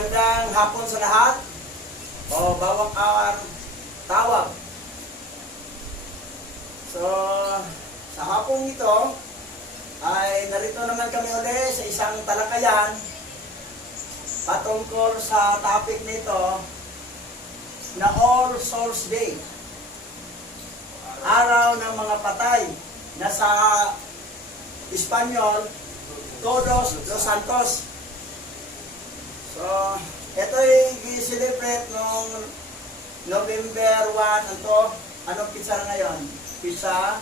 Magandang hapon sa lahat o bawang tawag. So, sa hapong ito ay narito naman kami ulit sa isang talakayan patungkol sa topic nito na All Souls Day. Araw ng mga patay na sa Espanyol, Todos los Santos. So, ito ay i-celebrate noong November 1. Anong pizza na ngayon? Pizza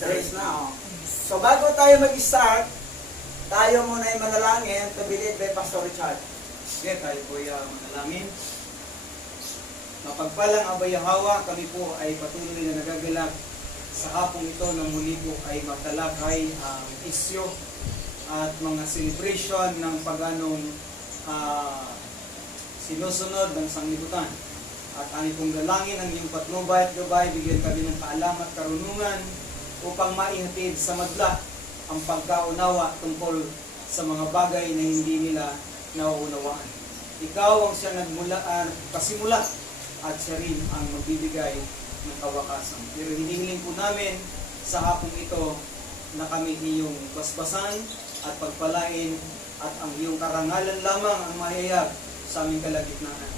3 na. Oh. So, bago tayo mag-start, tayo muna ay manalangin to be led by Pastor Richard. Sige, tayo po ay manalangin. Mapagpalang abayahawa, kami po ay patuloy na nagagalak sa hapong ito na muli po ay matalakay ang isyo at mga celebration ng paganong sinusunod ng sanglibutan. At ani pong dalangin ang iyong patnubay at gabay, bigyan kami ng kaalam at karunungan upang maihatid sa madla ang pagkaunawa tungkol sa mga bagay na hindi nila nauunawaan. Ikaw ang siya pasimula at siya rin ang magbibigay ng kawakasan. Pero hinihiling po namin sa hapong ito na kami iyong basbasan at pagpalain at ang iyong karangalan lamang ang mahayag sa aming kalagitnaan.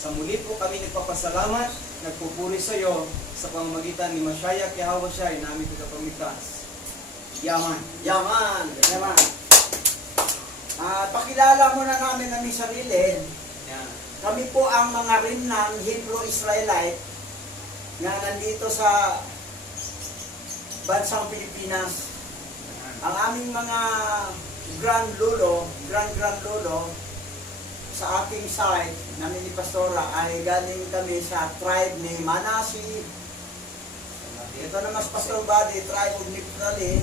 Sa muli po kami nagpapasalamat, nagpupuri sa iyo sa pamamagitan ni Mashiach Yahweh Shai na aming tagapagligtas. Yaman. Yaman. Yaman. Pakilala muna namin ang aming sarili. Yan. Kami po ang mga rinang Hebrew Israelite na nandito sa bansang Pilipinas. Ang aming mga grand lolo sa aking side namin ni Pastora ay galing kami sa tribe ni Manasi. Ito naman sa Pastor Buddy, tribe of Naphtali.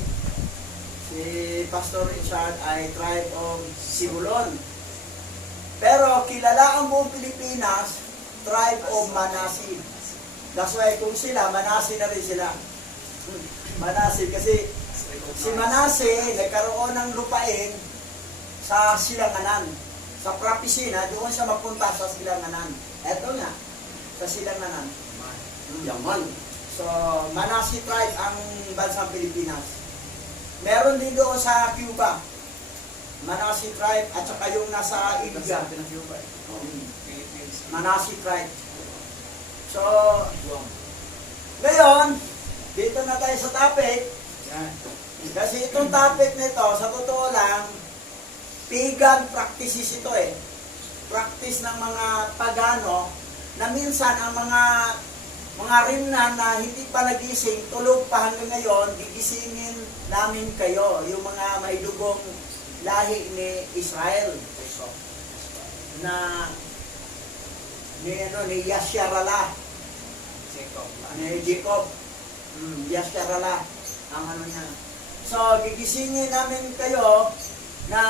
Si Pastor Richard ay tribe of Sibulon. Pero kilala ang buong Pilipinas, tribe of Manasi. That's why kung sila, Manasi na rin sila. Manasi kasi si Manase nagkaroon ng lupain sa Silanganan. Sa Prapisina, doon siya mapunta sa Silanganan. Eto nga, sa Silanganan. Yaman. So, Manase tribe ang bansang Pilipinas. Meron din doon sa Cuba. Manase tribe at saka yung nasa India. Manase tribe. So, ngayon, dito na tayo sa topic. Kasi itong topic nito, sa totoo lang, pagan practices ito eh. Practice ng mga pagano na minsan ang mga rimnan na hindi pa nagising, tulog pa hanggang ngayon, gigisingin namin kayo, yung mga may dugong lahi ni Israel. Na ni Yasharala. Ni Jacob. Yasharala. Ang ano niya. So, gigisingin namin kayo na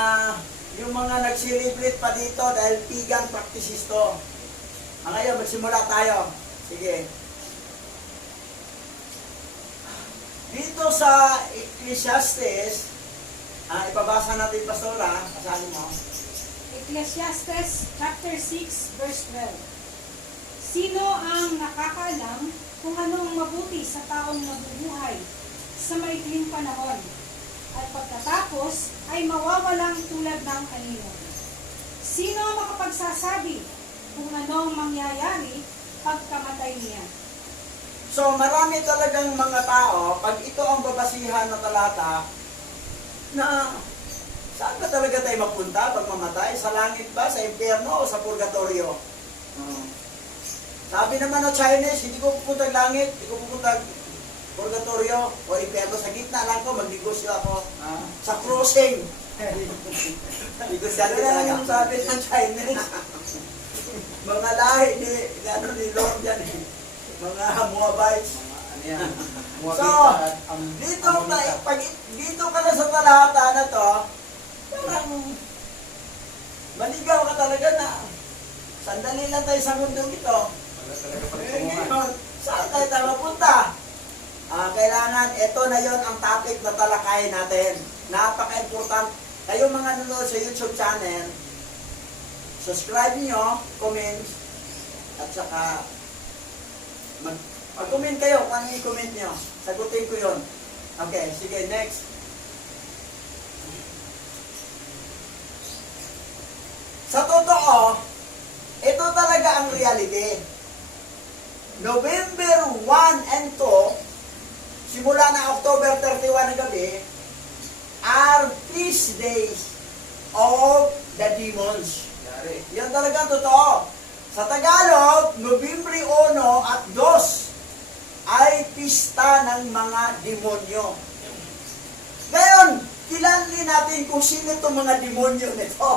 yung mga nag-celebrate pa dito dahil pagan practices to. Ngayon, magsimula tayo. Sige. Dito sa Ecclesiastes, ipabasa natin, Pastora, kasali mo. Ecclesiastes chapter 6 verse 12. Sino ang nakakaalam kung ano ang mabuti sa taong nabubuhay sa maikling panahon, at pagkatapos ay mawawalang tulad ng anino? Sino ang makapagsasabi kung ano ang mangyayari pagkamatay niya? So, marami talagang mga tao, pag ito ang babasihan na talata, na saan ba talaga tayo mapunta pag mamatay? Sa langit ba? Sa impyerno o sa purgatorio? Sabi naman ng Chinese, hindi ko pupunta langit, hindi ko pupunta purgatorio o impyerno. Sa gitna lang ko, magnegosyo ako sa crossing. Negosyante talaga. Yung sabi ng Chinese, mga lahi ni Lord yan eh. Mga Moabites. So, dito ka na sa talata na to, parang maligaw ka talaga na sandali lang tayo sa mundong ito. Ngayon, saan tayo mapunta? Kailangan, ito na yon ang topic na talakayin natin. Napaka-important. Kayo mga nanonood sa YouTube channel, subscribe nyo, comment, at saka mag-comment kayo kung ano yung comment nyo. Sagutin ko yun. Okay, sige, next. Sa totoo, ito talaga ang reality. November 1 and 2, simula na October 31 na gabi, are feast days of the demons. Yan talaga ang totoo. Sa Tagalog, November 1 at 2 ay pista ng mga demonyo. Ngayon, kilalin natin kung sino itong mga demonyo nito.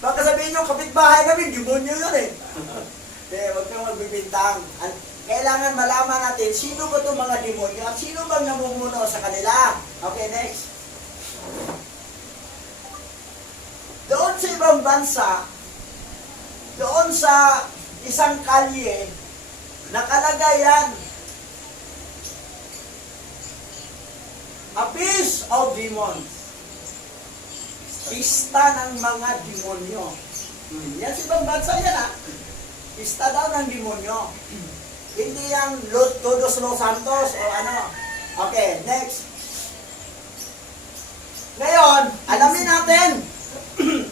Baka sabihin nyo, kapitbahay namin, demonyo yun eh. Huwag kang magbibintang. Kailangan malaman natin sino ba itong mga demonyo at sino bang namumuno sa kanila. Okay, next. Doon sa ibang bansa, doon sa isang kalye, nakalagay yan, a feast of demons. Pista ng mga demonyo. Yan sa ibang bansa yan ha. Pista daw ng demonyo. Hindi yan Todos Los Santos o ano. Okay, next. Ngayon, alamin natin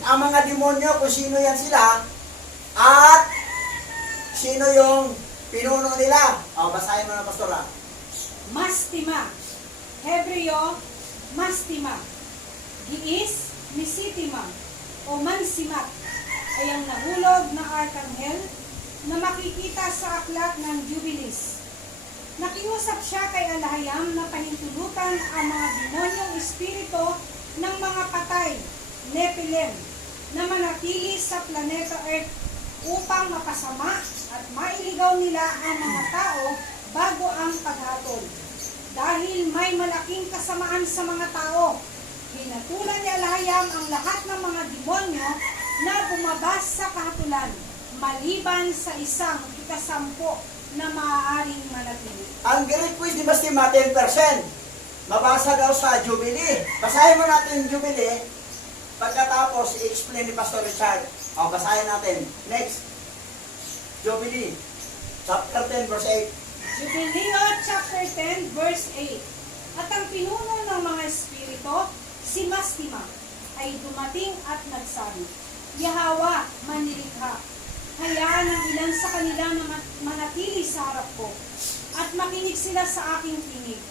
ang mga demonyo kung sino yan sila at sino yung pinuno nila. O, basahin mo na, Pastora. Mastima. Hebreo, mastima. Giis, misitima. O mansimat ay ang nahulog na arkanghel na makikita sa aklat ng Jubilees. Nakiusap siya kay Alhayam na pahintulutan ang mga demonyong espiritu ng mga patay, Nephilim, na manatili sa planeta Earth upang mapasama at mailigaw nila ang mga tao bago ang paghatol. Dahil may malaking kasamaan sa mga tao, hinatulan ni Alhayam ang lahat ng mga demonyo na bumabas sa kahatulan, maliban sa isang ikasampo na maaaring manatili. Ang request ni Bastima 10%. Mabasa daw sa Jubilee. Basahin mo natin yung Jubilee. Pagkatapos, i-explain ni Pastor Richard. O, basahin natin. Next. Jubilee. Chapter 10, verse 8. Jubileo chapter 10 verse 8. At ang pinuno ng mga espiritu, si Mastima, ay dumating at nagsabi, Yahawa, manilikha, hayaan ang ilan sa kanila na manatili sa harap ko, at makinig sila sa aking tinig,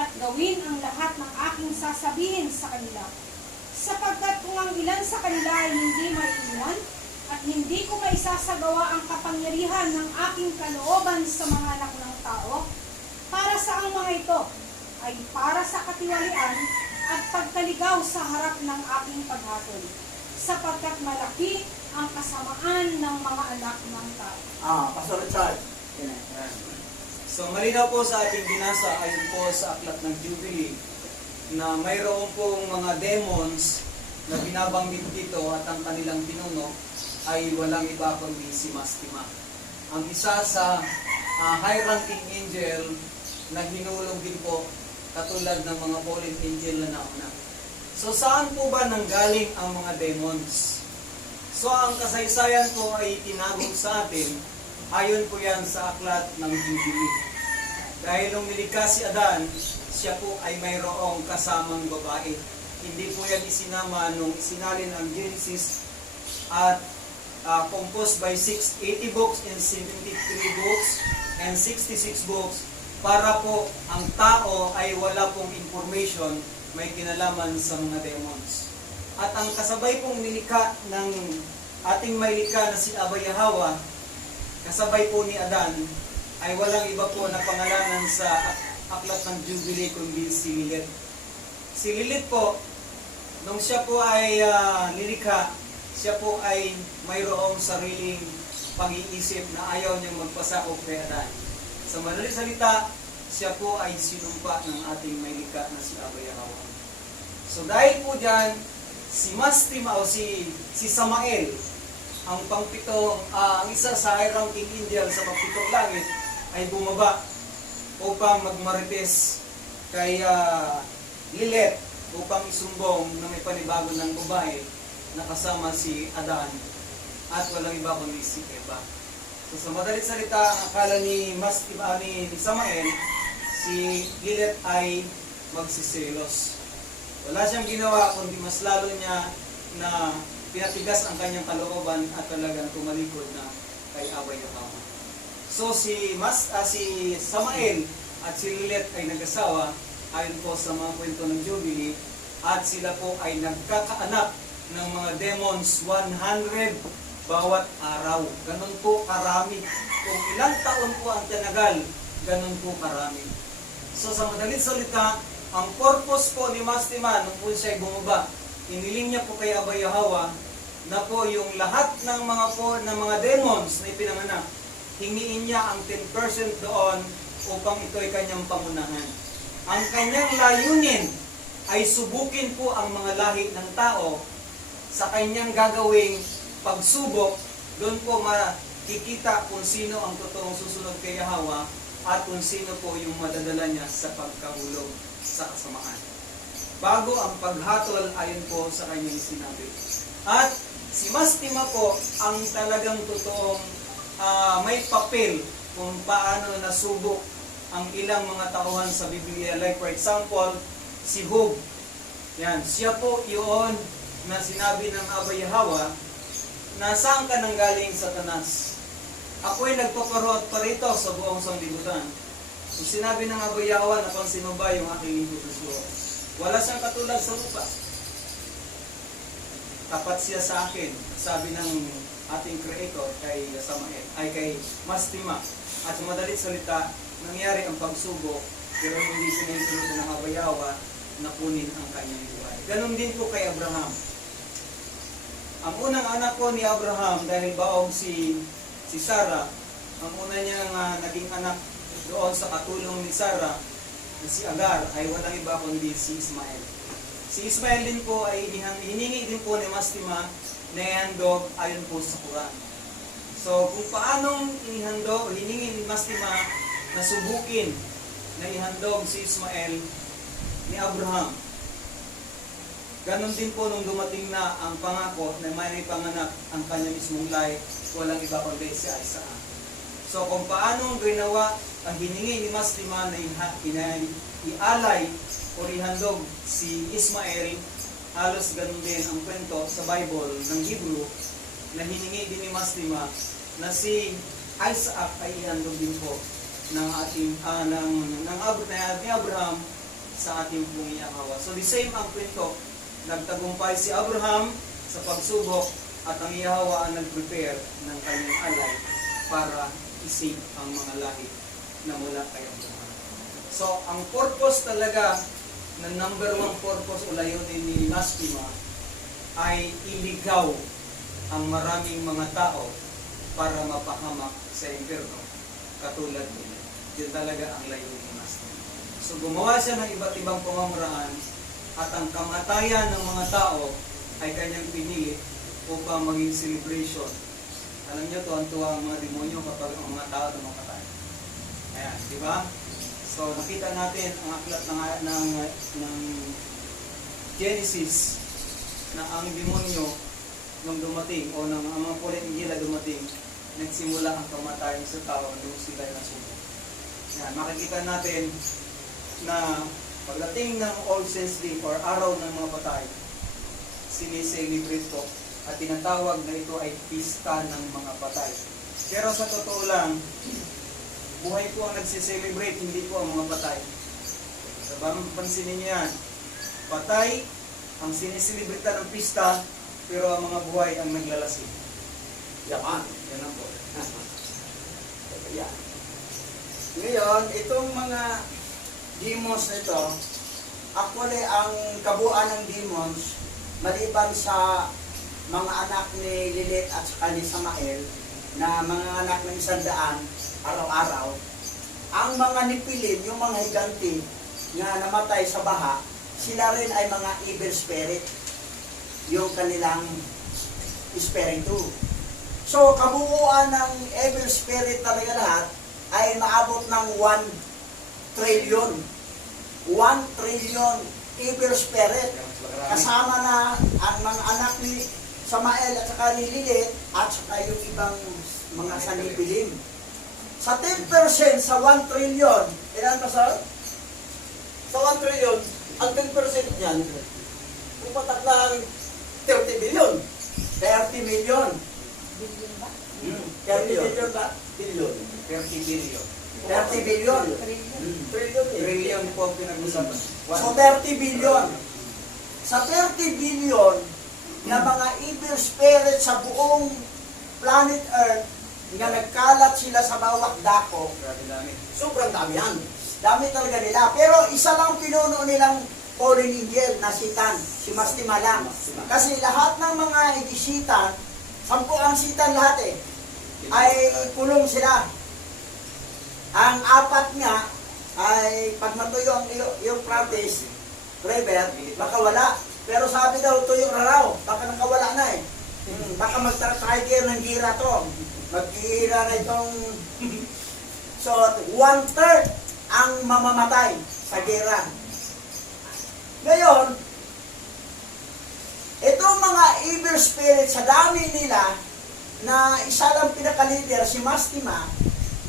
at gawin ang lahat ng aking sasabihin sa kanila. Sapagkat kung ang ilan sa kanila ay hindi maiiwan, at hindi ko maisasagawa ang kapangyarihan ng aking kalooban sa mga anak ng tao, para sa ang mga ito ay para sa katiwalian at pagkaligaw sa harap ng aking paghatol, sapagkat malaki ang kasamaan ng mga anak ng tao. Pastor Richard. So malinaw po sa ating binasa ayon po sa aklat ng Jubilee na mayroon pong mga demons na binabanggit dito at ang kanilang pinuno ay walang iba kundi si Mastima. Ang isa sa high-ranking angel na hinulog din po katulad ng mga fallen angel na nauna. So saan po ba nanggaling ang mga demons? So ang kasaysayan po ay tinagong sa atin, ayon po yan sa aklat ng Jubilee. Dahil nung nilikha si Adan, siya po ay mayroong kasamang babae. Hindi po yan isinama nung isinalin ang Genesis at composed by 80 books and 73 books and 66 books para po ang tao ay wala pong information may kinalaman sa mga demons. At ang kasabay pong nilikha ng ating maylikha na si Abba Yahawa, kasabay po ni Adan, ay walang iba po na pangalanan sa aklat ng Jubilee kundi si Lilith. Si Lilith po, nung siya po ay nilikha, siya po ay mayroong sariling pag-iisip na ayaw niyang magpasakop kay Adan. Sa madaling salita, siya po ay sinumpa ng ating maylikha na si Abba Yahawa. So dahil po dyan, si Mastima o si Samael, ang pangpitong, ang isa sa high-ranking angel sa pangpitong langit, ay bumaba upang magmarites kay Lilith upang isumbong na may panibago ng babae na kasama si Adan. at walang iba kundi si Eva. So sa madalit salita, ang akala ni Samael, si Lilith ay magsiselos. Wala siyang ginawa kundi mas lalo niya na pinatigas ang kanyang kalooban at talagang tumalikod na kay Abay Yahawa. So si Samael at si Lilith ay nag-asawa ayon po sa mga kwento ng Jubilee, at sila po ay nagkakaanak ng mga demons 100 bawat araw. Ganun po karami. Kung ilang taon po ang tinagal, ganun po karami. So sa madaling salita, ang purpose po ni Mastima nung po siya bumaba, iniling niya po kay Abay Yahawa na po yung lahat ng mga demons na ipinanganak, hingiin niya ang 10% doon upang ito'y kanyang pangunahan. Ang kanyang layunin ay subukin po ang mga lahi ng tao sa kanyang gagawing pagsubok. Doon po makikita kung sino ang totoong susunod kay Yahawa at kung sino po yung madadala niya sa pagkahulog sa kasamaan. Bago ang paghatol ayon po sa kanyang sinabi. At si Mastima po ang talagang totoong may papel kung paano nasubok ang ilang mga tauhan sa Biblia. Like for example, si Job. Yan, siya po yun na sinabi ng Abay Yahawa na saan ka nanggaling, Satanas? Ako'y nagpaparot pa rito sa buong sanglibutan. Kung sinabi ng Abay Yahawa, napansin mo ba yung aking puso? Wala siyang katulad sa lupa. Tapat siya sa akin, sabi ng ating Creator kay Samael, ay kay Mastima. At sa madalit salita, nangyari ang pagsubok, pero hindi sinusunod ng Abay Yahawa na kunin ang kanyang buhay. Ganon din po kay Abraham. Ang unang anak po ni Abraham, dahil baog si Sarah, ang una niyang naging anak doon sa katulong ni Sarah, na si Agar, ay walang iba kundi si Ismael. Si Ismael din po ay hiningi din po ni Mastima na ihandog ayon po sa Quran. So kung paanong hiningi ni Mastima na subukin na ihandog si Ismael ni Abraham, ganon din po nung dumating na ang pangako na may panganak ang kanyang mismong lahi, walang iba kundi si Isaac. So kung paanong ginawa ang hiningi ni Mastima na ialay o ihandog si Ismael, halos ganon din ang kwento sa Bible ng Hebrew na hiningi din ni Mastima na si Isaac ay ihandog din po ng Abraham sa ating pong Yahawa. So the same ang kwento. Nagtagumpay si Abraham sa pagsubok at ang Yahawa ang nag-prepare ng kanyang alay para isave ang mga lahi na mula kay Abraham. So ang purpose talaga, na number 1 purpose o layunin ni Mastima ay iligaw ang maraming mga tao para mapahamak sa impyerno katulad nila. Yun talaga ang layunin ni Mastima. So gumawa siya ng iba't ibang pamamaraan at ang kamatayan ng mga tao ay kanyang pinili upang maging celebration. Alam niyo, tuwan-tuwa ang mga demonyo kapag ang mga tao namatay. Ayan, di ba? So nakita natin ang aklat ng Genesis na ang demonyo nung dumating o nang ang mga Polyngila dumating, nagsimula ang kamatayan sa tao nung sila nasubok. Yan, makikita natin na pagdating ng All Saints Day or araw ng mga patay, siniselebrate po at tinatawag na ito ay pista ng mga patay. Pero sa totoo lang, buhay po ang nagsiselebrate, hindi po ang mga patay. So, pansinin niyo yan. Patay ang siniselebrita ng pista, pero ang mga buhay ang naglalasing. Yaman. Yan po. Yan. Ngayon, itong mga demons na ito, actually, ang kabuuan ng demons, maliban sa mga anak ni Lilith at saka ni Samael, na mga anak ng 100 araw-araw, ang mga Nephilim, yung mga higanti na namatay sa baha, sila rin ay mga evil spirit, yung kanilang espiritu. So, kabuuan ng evil spirit talaga lahat ay maabot ng 1 trillion. 1 trillion evil spirit. Kasama na ang mga anak ni Samael at saka ni Lilith at saka yung ibang mga sanipilim. Sa 10% sa 1 trillion, ilan pa sir? Sa 1 trillion, ang 10% niyan, pumatak ng 30 billion. 30 million. Billion ba? 30 billion ba? Billion. 30 billion. 30 billion. Trillion. Trillion eh. Trillion po ang pinag-usapan. So 30 billion. Sa 30 billion na mga evil spirit sa buong planet Earth nga nagkalat sila sa bawat dako, Grabe dami. sobrang dami yan. Dami talaga nila. Pero isa lang pinuno nilang fallen angel na Satan, si Mastima lang. Kasi lahat ng mga igisitan, 10 ang Satan lahat eh, ay kulong sila. Ang 4 nga ay pag matuyo ang yung practice, River, baka wala. Pero sabi daw, tuyo na raw, baka nakawala na eh. Baka magta-trigger ng gira to. Mag-gira na itong... So, 1/3 ang mamamatay sa gira. Ngayon, itong mga evil spirit, sa dami nila, na isa lang pinaka-leader, si Mastima,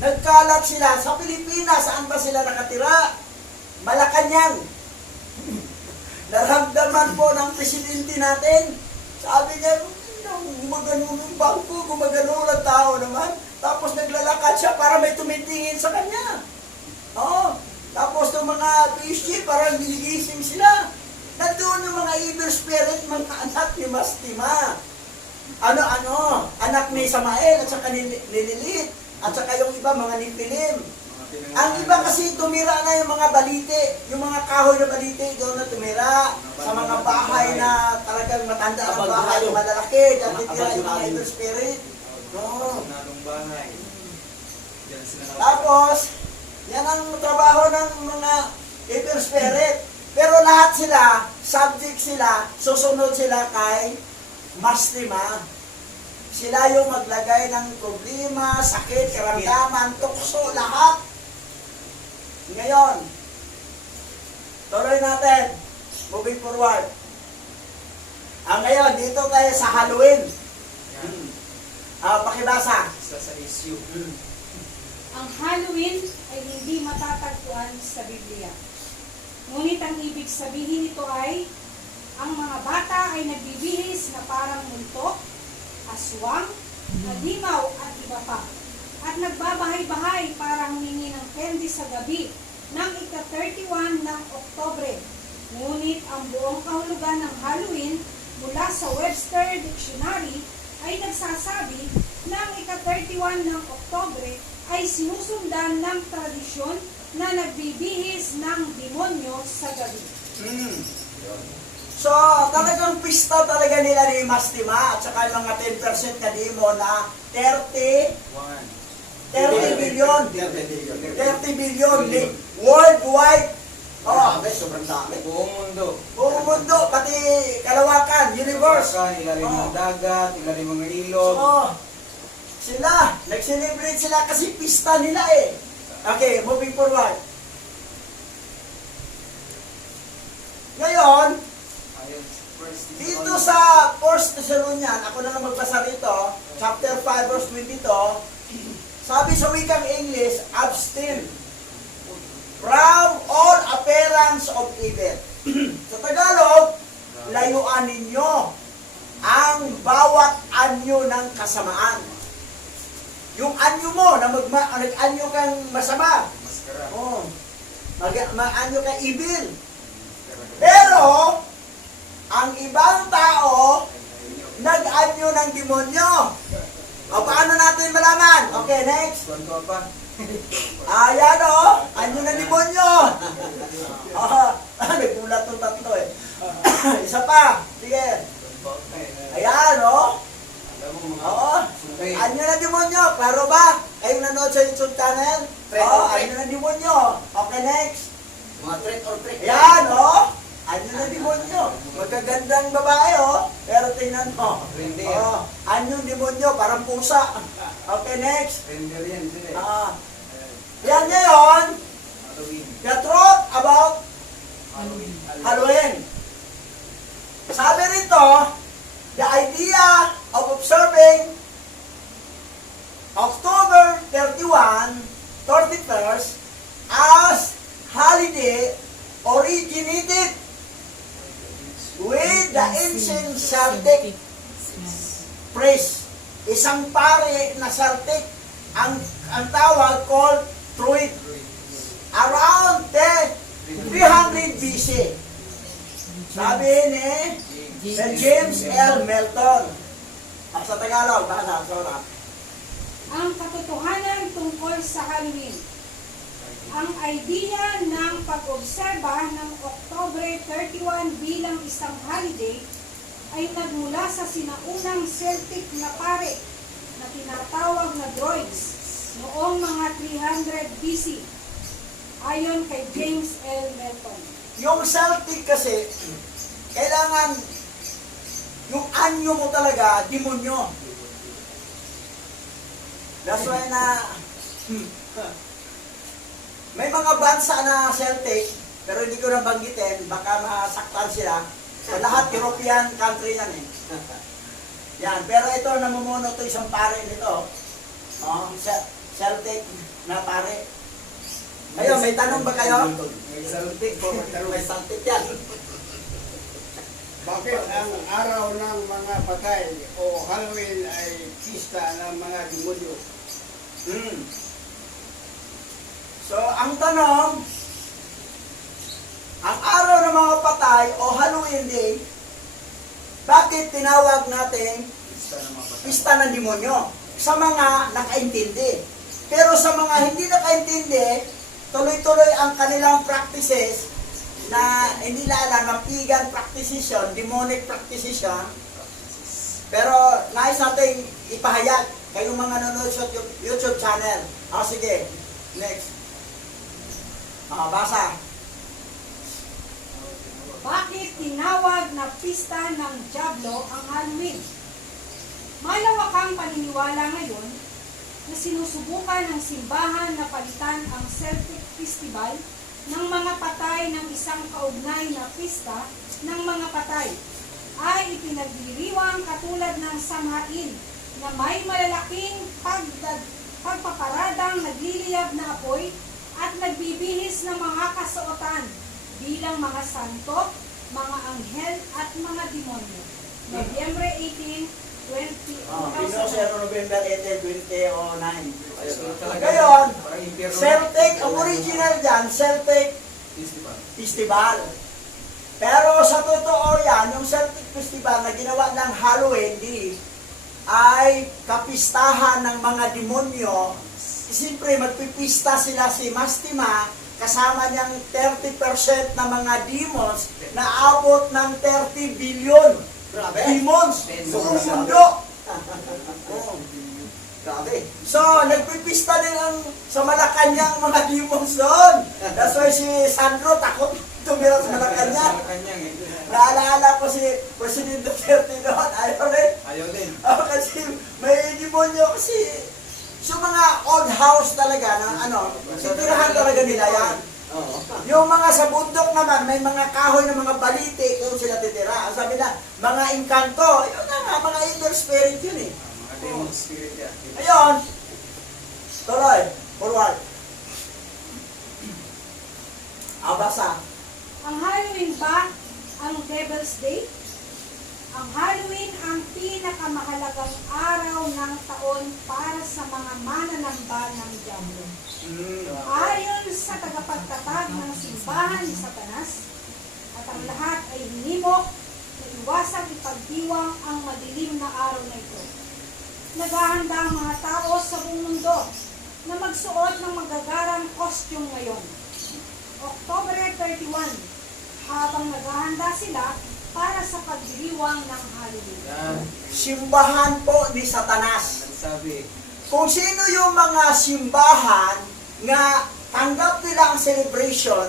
nagkalat sila sa Pilipinas. Saan ba sila nakatira? Malacanang. Naramdaman po ng presidente natin. Sabi niya, gumagano ng bangko, gumagano ng tao naman. Tapos naglalakad siya para may tumitingin sa kanya. Oo. Tapos ng mga PSG, parang ginigising sila. Nandun yung mga evil spirit, mga anak ni Mastima. Ano, anak ni Samael, at saka ni Lilith, at saka yung iba, mga Nipilim. Ang iba kasi tumira na yung mga balite, yung mga kahoy na balite, doon na tumira. Sa mga bahay na talagang matanda ang bahay, yung malalaki, dyan titira yung mga evil spirit. No. Nanong bahay. Diyan sila na- Tapos, yan ang trabaho ng mga evil spirit. Pero lahat sila, subject sila, susunod sila kay Mastima. Sila yung maglagay ng problema, sakit, karamdaman, tukso, lahat. Ngayon, tuloy natin. Moving forward. Ngayon, dito tayo sa Halloween. Yan. Pakibasa. Isa sa issue. Ang Halloween ay hindi matatagpuan sa Biblia. Ngunit ang ibig sabihin nito ay, ang mga bata ay nagbibihis na parang multo, aswang, halimaw at iba pa. At nagbabahay-bahay para humingi ng candy sa gabi ng ika-31 ng Oktobre. Ngunit ang buong kahulugan ng Halloween mula sa Webster Dictionary ay nagsasabi na ang ika-31 ng Oktobre ay sinusundan ng tradisyon na nagbibihis ng demonyo sa gabi. So, talagang pista talaga nila ni Mastima at saka yung mga 10% na demo na 30 billion. 30 billion. Worldwide. Sobrang dami. Buong mundo. Buong mundo, pati kalawakan, universe. Ilalim ng dagat, ilalim mga ilog. So, sila, nag-celebrate sila kasi pista nila eh. Okay, moving forward. Ngayon, Ayun, first dito sa 1 Thessalonians, ako na lang magbasa rito, chapter 5, verse 22, sabi sa wikang English, abstain from all appearance of evil. Sa Tagalog, layuan ninyo ang bawat anyo ng kasamaan. Yung anyo mo, na nag-anyo kang masama, maskara. mag-anyo kang evil. Pero, ang ibang tao, nag-anyo ng demonyo. O, paano natin malaman? Okay, next. Kwanto pa? Ayan o, anyo ng demonyo. Nagulat ng tatlo eh. Isa pa, sige. Ayan o. Oo. Anyo ng demonyo, klaro ba? Kayong nanood sa YouTube channel? Oo, anyo ng demonyo. Okay, next. Mga trick or treat. Ayan o. Anyo ng demonyo. Magkagandang babae o. Pero tingnan mo. Reindeer. Oo. Anyong demonyo, parang pusa. Okay, next. Render yan sila eh. Yan ngayon, Halloween. the truth about Halloween. Halloween. Sabi rito, the idea of observing October 31st as holiday originated with the ancient Celtic priest. Isang pare na Celtic ang tawag called Druid. Around 300 BC. Sabi ni James L. Melton. Sa Tagalog, basa, Sora. Ang katotohanan tungkol sa Halloween. Ang idea ng pag-obserba ng Oktubre 31 bilang isang holiday ay nagmula sa sinaunang Celtic na pare na tinatawag na Druids noong mga 300 BC ayon kay James L. Melton. Yung Celtic kasi, kailangan yung anyo mo talaga, demonyo. That's why na may mga bansa na Celtic, pero hindi ko na banggitin, baka masaktan sila. Sa lahat, European country yan eh. Yan, pero ito, namumuno ito isang pare nito. Oh, Celtic na pare. Ayun, may tanong ba kayo? May Celtic po, pero may Celtic yan. Bakit ang araw ng mga patay o Halloween ay pista ng mga demonyo? So, ang tanong, ang araw ng mga patay o Halloween Day, bakit tinawag natin pista ng demonyo? Sa mga nakaintindi. Pero sa mga hindi nakaintindi, tuloy-tuloy ang kanilang practices na hindi na alam, na pagan practices yun, demonic practices yun. Pero nais natin ipahayag kayong mga nanonood sa YouTube channel. Sige, next. Basa. Bakit tinawag na pista ng Diablo ang Halloween? Malawakang paniniwala ngayon na sinusubukan ng simbahan na palitan ang Celtic Festival ng mga patay ng isang kaugnay na pista ng mga patay ay ipinagdiriwang katulad ng samhain na may malalaking pagpaparadang nagliliyab na apoy at nagbibihis ng mga kasuotan bilang mga santo, mga anghel at mga demonyo. Nobyembre 18, 2009. November 18, 2009. Ngayon, Celtic, ang original dyan, Celtic Festival. Pero sa totoo yan, yung Celtic Festival na ginawa ng Halloween Day ay kapistahan ng mga demonyo. Siyempre, magpipista sila si Mastima kasama niyang 30% na mga demons na abot ng 30 billion. Grabe. Demons! Buong mundo! Grabe. So, nagpipista din ang sa Malacanang mga demons doon. That's why si Sandro takot tumira sa Malacanang. Naalala ko si President Duterte doon. Ayaw rin. Ayaw din. Kasi may demonyo kasi yung mga old house talaga na titirahan talaga nila yan. Yung mga sa bundok naman, may mga kahoy ng mga baliti kung sila titira. Ang sabi na, mga inkanto, yun na nga, mga evil spirit yun eh. Mga demon spirit yan. Ayun. Tuloy. Forward. Basa. Ang Halloween ba ang Devil's Day? Ang Halloween ang pinakamahalagang araw ng taon para sa mga mananamba ng Diablo. Ayon sa tagapagtatag ng simbahan ni Satanas, at ang lahat ay hinimok na iwasang ipagdiwang ang madilim na araw na ito. Naghahanda ang mga tao sa buong mundo na magsuot ng magagarang costume ngayon. October 31, habang naghahanda sila para sa pagdiriwang ng Halloween. Simbahan po ni Satanas. Sabi, Kung sino yung mga simbahan nga tanggap nila ang celebration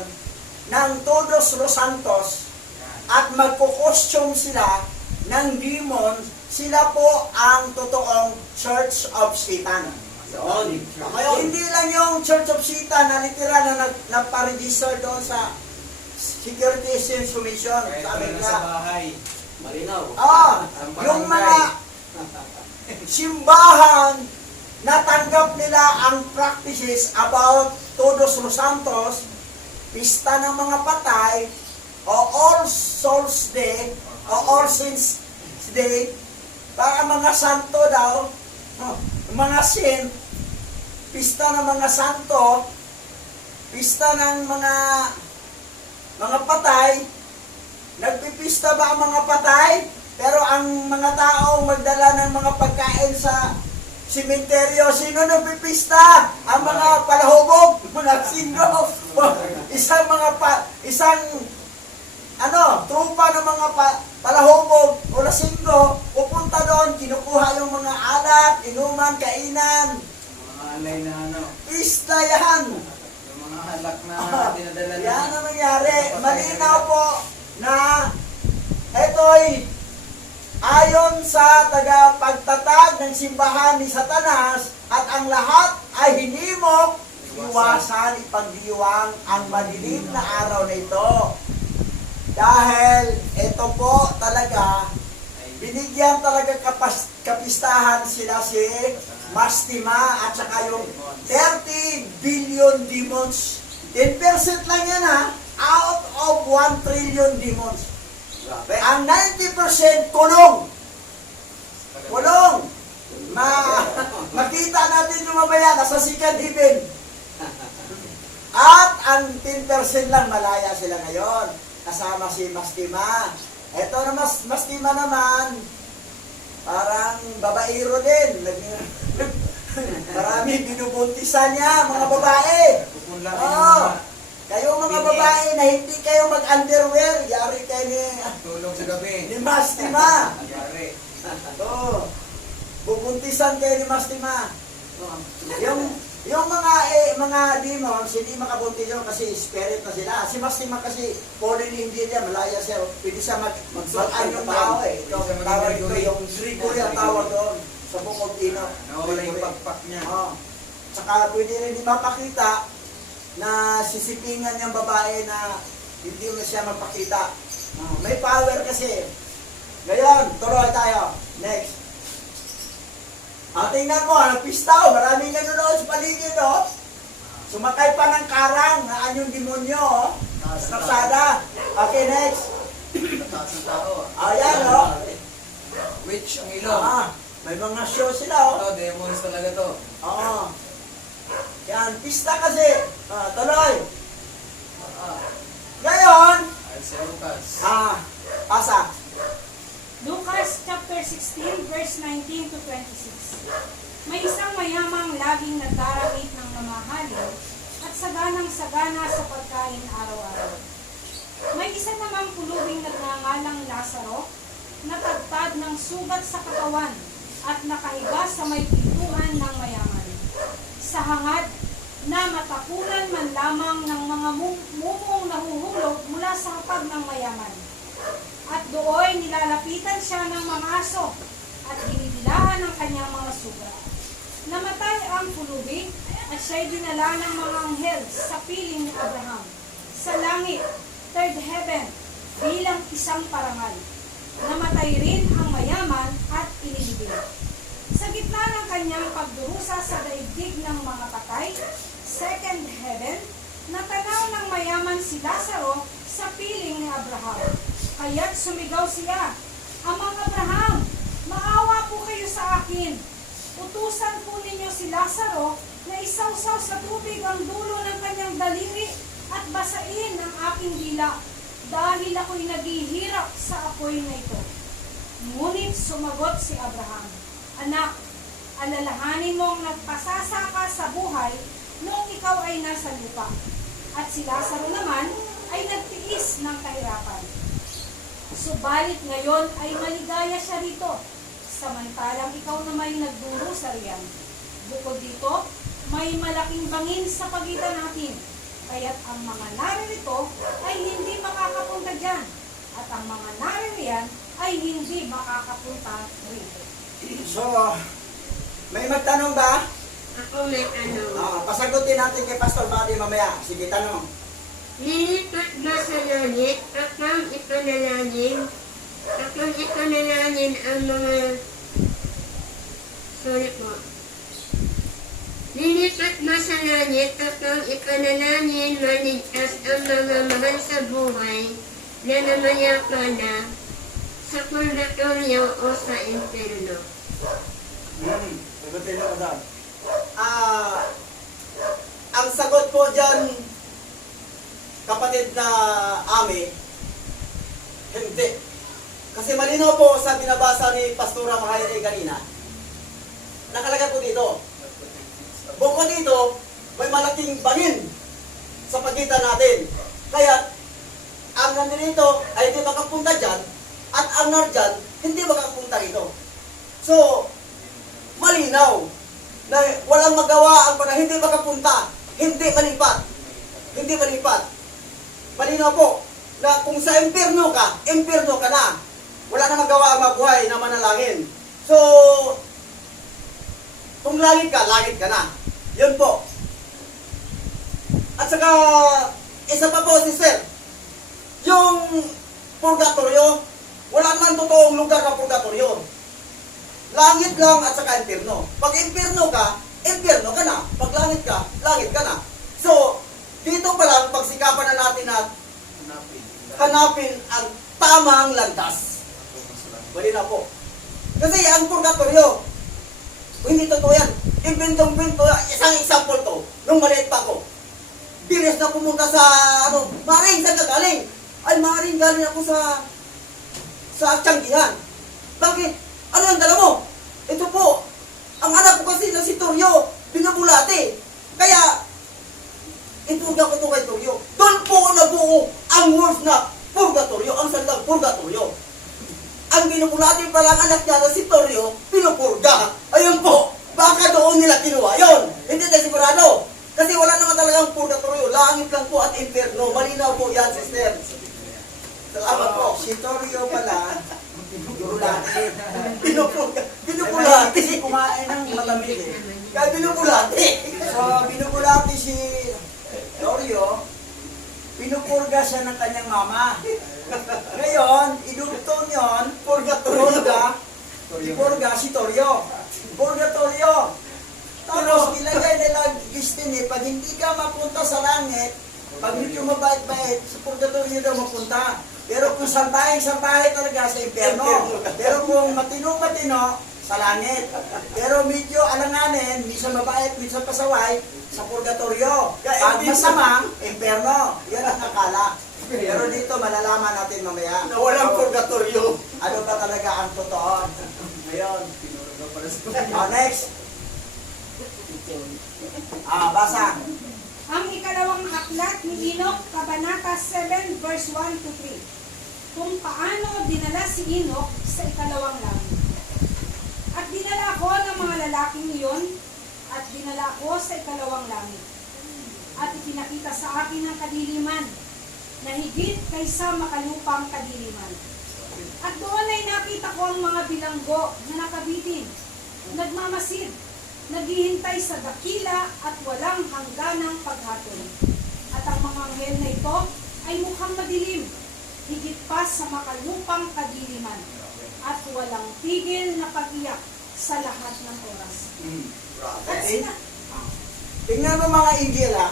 ng Todos los Santos at magko-costume sila ng demon, sila po ang totoong Church of Satan. Hindi lang yung Church of Satan na literal na nagpa-register doon sa Security Exchange Commission. kahit Sabi wala nga, sa bahay. Malinaw. yung mga simbahan, natanggap nila ang practices about Todos los Santos, pista ng mga patay, o All Souls Day, o All Saints Day, para mga santo daw, mga saint, pista ng mga santo, pista ng mga patay. Nagpipista ba ang mga patay? Pero ang mga tao magdala ng mga pagkain sa simenteryo, sino nagpipista? Ang mga palahubog, mga sino, isang trupa ng mga palahubog o lasinggo, pupunta doon, kinukuha yung mga alat, inuman, kainan. Mga alay na Pista yan. yung mga halak na dinadala na. Yan ang nangyari. Malinaw po na ito'y ayon sa tagapagtatag ng simbahan ni Satanas, at ang lahat ay hinimok iwasan ipagdiwang ang madilim na araw na ito. Dahil ito po talaga, binigyan talaga kapistahan sila si Mastima at saka yung 30 billion demons. 10% lang yan out of 1 trillion demons. Ang 90% kulong. Kulong. Makita natin yung mamaya, nasa second heaven. At ang 10% lang, malaya sila ngayon. Kasama si Mastima. Ito na Mastima naman, parang babaero din. Marami binubuntisan niya, mga babae. Pupunlaki ng Oo. mga Kayo mga babae na hindi kayo mag-underwear, yari kayo tulog sa gabi. ni Mastima. Yari. Oo. Bubuntisan kayo ni Mastima. Yung mga demons, hindi makabuntis yun kasi spirit na sila. Si Mastima kasi, fallen angel yan, malaya siya. Pwede siya mag-anyong tao eh. Ito, tawag ito, yung Gregory ang tawag doon. Sa bukog ino. Nawala yung pagpak niya. Oo. Tsaka pwede rin di mapakita na sisipingan yung babae na hindi mo siya magpakita. May power kasi. Ngayon, tuloy tayo. Next. Tingnan mo, pista maraming nanonood sa paligid, Sumakay pa ng karang na anyong demonyo, sa kalsada. Okay, next. Mataas ng tao. Ayan, Witch ang ilong. may mga show sila, Ito, demons talaga to. Oo. Yan, pista kasi. Tuloy. Ngayon, Ay, si Lucas. pasa. Lucas chapter 16 verse 19 to 26. May isang mayamang laging nagdaramit ng mamahalin at saganang-sagana sa pagkain araw-araw. May isa namang pulubing nagngangalang Lazaro, natagtad ng sugat sa katawan at nakahiga sa may pintuan ng mayaman. Sa hangad na matapunan man lamang ng mga mumong nahuhulog mula sa hapag ng mayaman. At doon nilalapitan siya ng mga aso at dinidilaan ang kanyang mga sugat. Namatay ang pulubi at siya'y dinala ng mga anghel sa piling ni Abraham sa langit, third heaven, bilang isang parangal. Namatay rin ang mayaman at inilibing. Sa gitna ng kanyang pagdurusa sa daigdig ng mga patay, second heaven, natanaw ng mayaman si Lazaro sa piling ni Abraham. Kaya't sumigaw siya, Amang Abraham, maawa po kayo sa akin. Utusan po ninyo si Lazaro na isawsaw sa tubig ang dulo ng kanyang daliri at basain ang aking dila dahil ako'y naghihirap sa apoy na ito. Ngunit sumagot si Abraham, Anak, alalahanin mong nagpasasa ka sa buhay noong ikaw ay nasa lupa. At si Lazaro naman ay nagtiis ng kahirapan. Subalit ngayon ay maligaya siya rito, samantalang ikaw na may nagdurusa riyan. Bukod dito, may malaking bangin sa pagitan natin, kaya't ang mga naririto ay hindi makakapunta dyan, at ang mga naririyan ay hindi makakapunta rito. So, may magtanong ba? Ako may tanong. Pasagutin natin kay Pastor Buddy mamaya. Sige, tanong. Lilipat ba sa langit kapag ipanalangin? Kapag ipanalangin ang mga sorry po. Lilipat mo sa langit upang ipanalangin maligtas ang mga mahal sa buhay na namayapa na sa purgatorio o sa inferno. Sagutin mo daw. Ang sagot po dyan, kapatid na Ami, hindi. Kasi malinaw po sa binabasa ni Pastora Mahaire kanina. Nakalagay po dito. Bukod dito, may malaking bangin sa pagitan natin. Kaya, ang nandito ay hindi makapunta dyan, at ang nardyan, hindi makapunta rito. So, malinaw na walang magawa ang para hindi makapunta, hindi malipat. Hindi malipat. Malinaw po na kung sa impyerno ka na. Wala na magawa ang mabuhay na manalangin. So, kung langit ka na. Yun po. At saka, isa pa po, sister, yung purgatorio, wala naman totoong lugar ng purgatorio. Langit lang at saka impyerno. Pag impyerno ka na. Pag langit ka na. So, dito pa lang, pagsikapan na natin na hanapin ang tamang landas. Bali na po. Kasi ang purgatorio, hindi totoo yan. Inventong-invento, isang example to, nung maliit pa ko. Bilis na pumunta sa, maring, saan ka galing? Ay, maring, galing ako sa Tianggihan. Bakit? Ano yung dala mo? Ito po, ang anak ko kasi na si Toryo, binabulate. Kaya, ipurga ko ito kay Toryo. Doon po nabuo ang words na purgatorio, ang salitang purgatorio. Ang binubulate pa lang anak niya na si Toryo, pinupurga. Ayun po, baka doon nila kinuha yun. Hindi tayo sigurado. Kasi wala naman talagang purgatorio. Langit lang po at inferno. Malinaw po yan, sister. Salamat po. Si Toryo pala, binubulati. Binubulati. Kasi kumain ng malamig eh. Kaya binubulati. So, binubulati si Toryo, pinupurga siya ng kanyang mama. Ngayon, idugtong yun, purga si Toryo. Purgatorio. Tapos, ilagay nila listin eh, pag hindi ka mapunta sa langit, pag medyo mabait-bait, sa purgatorio daw mapunta. Pero kung sambahay talaga sa impyerno. Pero kung matino-matino, sa langit. Pero medyo alanganin, minsan mabait, minsan pasaway, sa purgatorio. Pag masama, impyerno. Yan ang akala. Pero dito malalaman natin mamaya Na walang purgatorio. ano ba talaga ang totoo. Ngayon, next. Basa. Ang ikalawang aklat ni Enoch, Kabanata 7, verse 1 to 3. Kung paano dinala si Enoch sa ikalawang langit. At dinala ko ng mga lalaking iyon, at dinala ko sa ikalawang langit. At ipinakita sa akin ang kadiliman, na higit kaysa makalupang kadiliman. At doon ay nakita ko ang mga bilanggo na nakabitin, nagmamasid, naghihintay sa dakila at walang hangganang paghatol. At ang mga anghel na ito ay mukhang madilim, higit pa sa makalupang kadiliman, at walang tigil na pag-iyak sa lahat ng oras. At Okay. Tingnan mo mga inggil ha.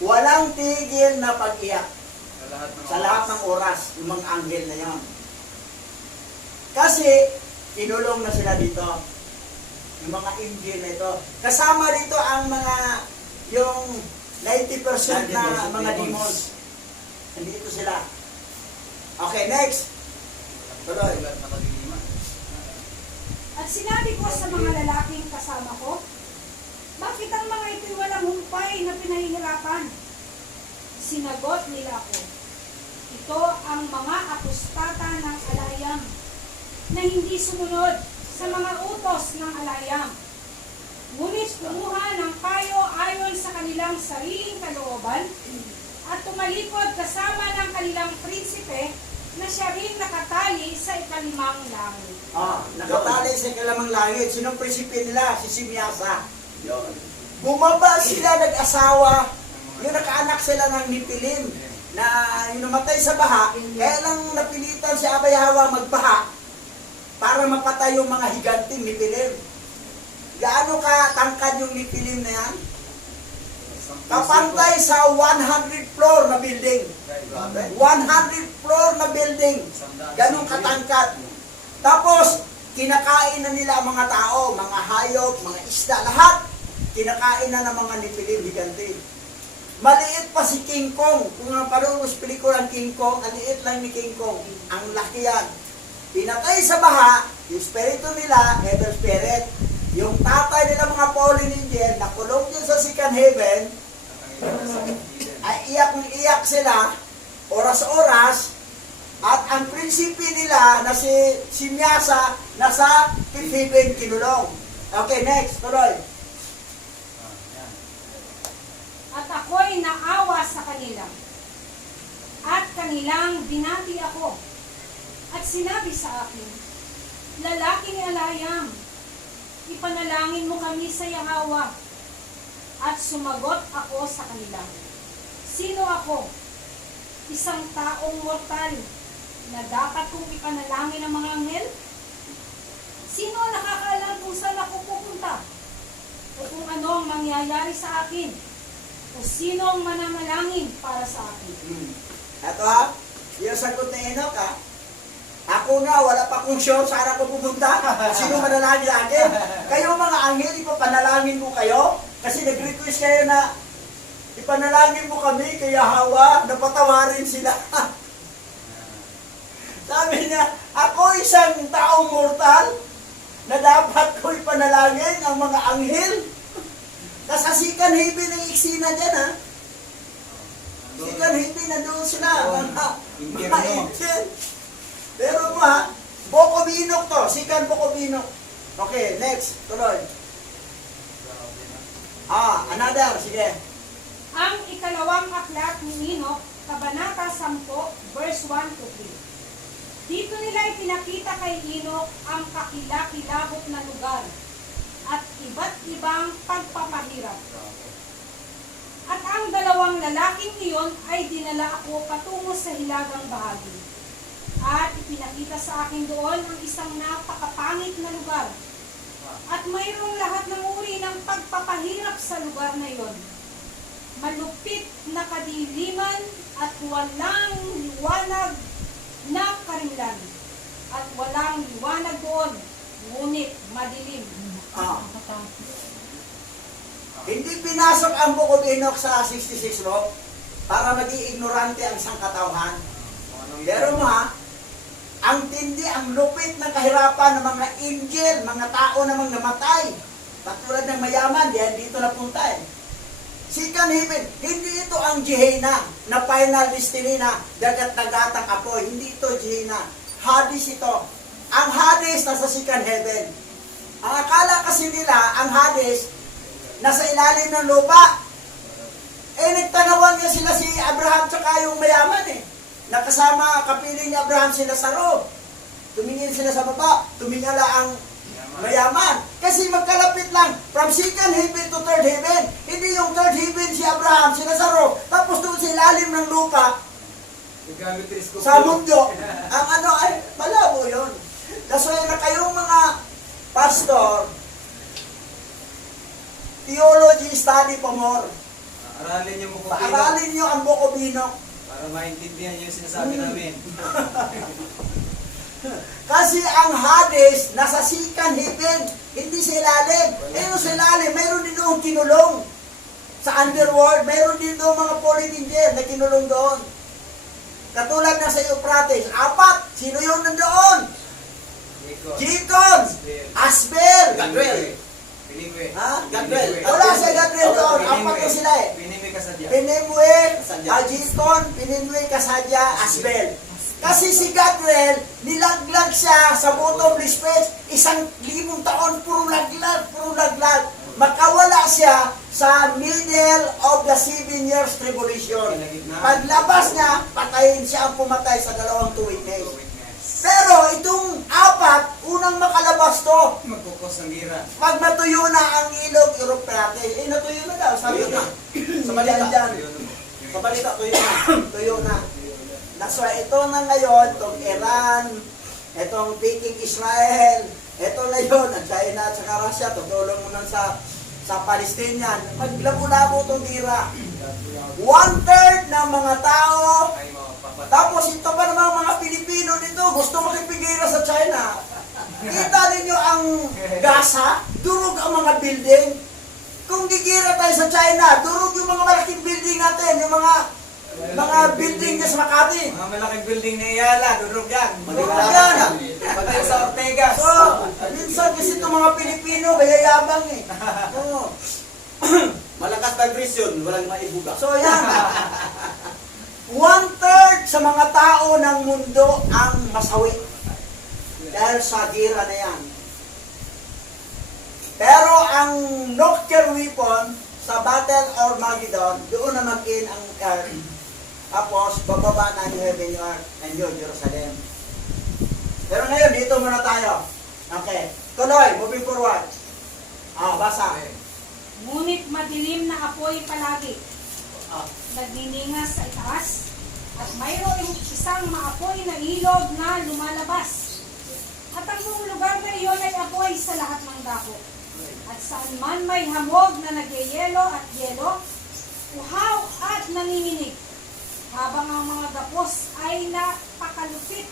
Walang tigil na pag-iyak sa lahat ng oras, yung mga anghel na yan. Kasi, inulong na sila dito. Yung mga angel na ito. Kasama dito ang yung 90% na mga demons. Nandito sila. Okay, next. Tuloy. At sinabi ko sa mga lalaking kasama ko, bakit ang mga ito'y walang humpay na pinahihirapan? Sinagot nila ako, ito ang mga apostata ng alayam na hindi sumunod sa mga utos ng alayam. Ngunit kumuha ng payo ayon sa kanilang sariling kalooban at tumalikod kasama ng kanilang prinsipe na siya rin nakatali sa ikalimang langit. Nakatali sa ikalimang langit. Sinong prinsipe nila? Si Simyasa. Bumaba sila, nag-asawa. Yung nakaanak sila ng Nipilim na yung namatay sa baha, kaya lang napilitan si Abay Hawa magbaha. para mapatay yung mga higanting Nephilim. Gaano ka tangkad yung Nephilim na yan? Kapantay sa 100 floor na building. 100 floor na building. Ganong katangkad. Tapos, kinakain na nila ang mga tao, mga hayop, mga isda, lahat. Kinakain na ng mga Nephilim, higante. Maliit pa si King Kong. Kung naparoon mo sa pelikulang King Kong, ang liit lang ni King Kong. Ang laki yan. Pinatay sa baha, yung spirito nila, evil spirit. Yung tatay nila mga fallen angel, nakulong yun sa second heaven, ay iyak sila, oras-oras, at ang prinsipi nila na si Miyasa, nasa fifth heaven kinulong. Okay, next, tuloy. At ako'y naawa sa kanila. At kanilang binati ako. At sinabi sa akin, lalaking alayam, ipanalangin mo kami sa Yahawa. At sumagot ako sa kanila, sino ako? Isang taong mortal na dapat kong ipanalangin ang mga anghel? Sino ang nakakaalam kung saan ako pupunta? O kung ano ang mangyayari sa akin? O sino ang manamalangin para sa akin? Ito ha, yung sagot ni Enoch ha. Ako nga, wala pa kong sure saan ako pupunta. Sino manalangin sa akin? Kayo mga anghel, ipapanalangin ko kayo. Kasi nag-request kayo na ipanalangin mo kami kay Yahawa, napatawarin sila. Sabi niya, ako isang taong mortal na dapat ko ipanalangin ang mga anghel. Kasasikan heaven ang iksina dyan ha. Sikan heaven na doon sila. Mga angel. Pero mo ha, Bokobinok to. Sikan Bokobinok. Okay, next. Tuloy. Another. Sige. Ang ikalawang aklat ni Enoch, Kabanata 10, verse 1 to 3. Dito nila ipinakita kay Enoch ang kakilakilabot na lugar at iba't ibang pagpapahirap. At ang dalawang lalaking iyon ay dinala ako patungo sa hilagang bahagi. At ipinakita sa akin doon ang isang napakapangit na lugar. At mayroong lahat ng uri ng pagpapahirap sa lugar na iyon. Malupit na kadiliman at walang liwanag na karimlan. At walang liwanag doon, ngunit madilim. Hindi pinasok ang Book of Enoch sa 66 law para maging ignorante ang sangkatauhan. Pero mo ha, ang tindi, ang lupit ng kahirapan ng mga angel, mga tao namang namatay. Katulad ng mayaman, diyan dito napunta eh. Second heaven, hindi ito ang Gehenna na final destiny na dagat-dagatang apoy. Hindi ito Gehenna. Hades ito. Ang Hades nasa second heaven. Ang akala kasi nila, ang Hades, nasa ilalim ng lupa. Nagtanawan nga sila si Abraham tsaka yung mayaman eh. Nakasama kapiling ni Abraham sila sa rob. Tumingin sila sa baba, tumingala ang mayaman. Kasi magkalapit lang, from second heaven to third heaven. Hindi yung third heaven si Abraham, sila sa rob. Tapos doon sa ilalim ng lupa, sa mundo, ang ano ay, malabo yun. That's why na kayong mga pastor, theology study pa more. Aralin niyo mo kung Paaralin nyo ang Book of Enoch. para maintindihan niyo yung sinasabi namin. Kasi ang Hades, nasa second heaven, hindi sa ilalim. Yung sa ilalim, mayroon din doon kinulong. Sa underworld, mayroon din doon mga fallen angel na kinulong doon. Katulad na sa Euphrates, 4. Sino yung nandoon? Jikon, Asbel, Gadriel. Pinimwe. Ha? Gadriel. Wala sa Gadriel doon. 4 to sila eh. Pinimwe kasadya. Pinimwe, Jikon, Pinimwe, Kasadya, Asbel. Kasi si Gadriel, nilaglag siya sa bottomless pit. 1,000 taon, puro laglag. Makawala siya sa middle of the 7 years tribulation. Paglabas niya, patayin siya ang pumatay sa 2 witness. Pero itong 4, unang makalabas to. Magkukos ng gira. Pag natuyo na ang ilog Euphrates, natuyo na daw, sabi na. Sa balita dyan. Sa balita, tuyo na. Tuyo na. So, ito na ngayon, itong Iran, Etong Peking Israel, eto na yun, ang China at saka Russia, tutulong naman sa Palestinian. Maglabo-labo itong tira. 1/3 ng mga tao, Ay mapapatay. tapos ito pa naman mga Pilipino dito, gusto makipigira sa China. Kita ninyo ang Gaza, durog ang mga building. Kung gigira tayo sa China, durog yung mga malaking building natin, yung mga building niya sa Makati. Mga malaking building ni Ayala, durog yan. Durog yan. Pati sa Ortegas. So, minsan kasi itong mga Pilipino, bayayabang eh. Oo. Malakas na agresyon, walang maibuga. So yan. 1/3 sa mga tao ng mundo ang masawi. Dahil sa gira na yan. Pero ang nuclear weapon sa Battle or Armageddon, doon na mag-in ang earth. Tapos, bababa na yung heaven yung earth and yung Jerusalem. Pero ngayon, dito muna tayo. Okay. Tuloy, moving forward. Basa. Ngunit madilim na apoy palagi. Ah. Nagniningas sa itaas. At mayroong isang maapoy na ilog na lumalabas. At ang buong lugar na iyon ay apoy sa lahat ng dako. At saan man may hamog na nagyayelo at yelo, uhaw at nanginginig. Habang ang mga gapos ay napakalupit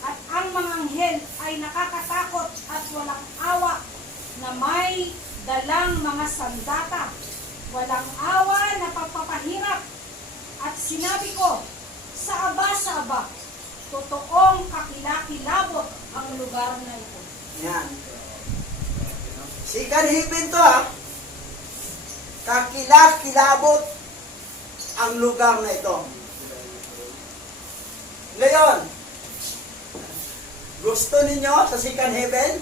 at ang mga anghel ay nakakatakot at walang awa na may dalang mga sandata, walang awa na pagpapahirap. At sinabi ko, sa aba, totoong kakilakilabot ang lugar na ito. Yan. Sikanhipin to ha. Kakilakilabot ang lugar na ito. Ngayon, gusto ninyo sa second heaven?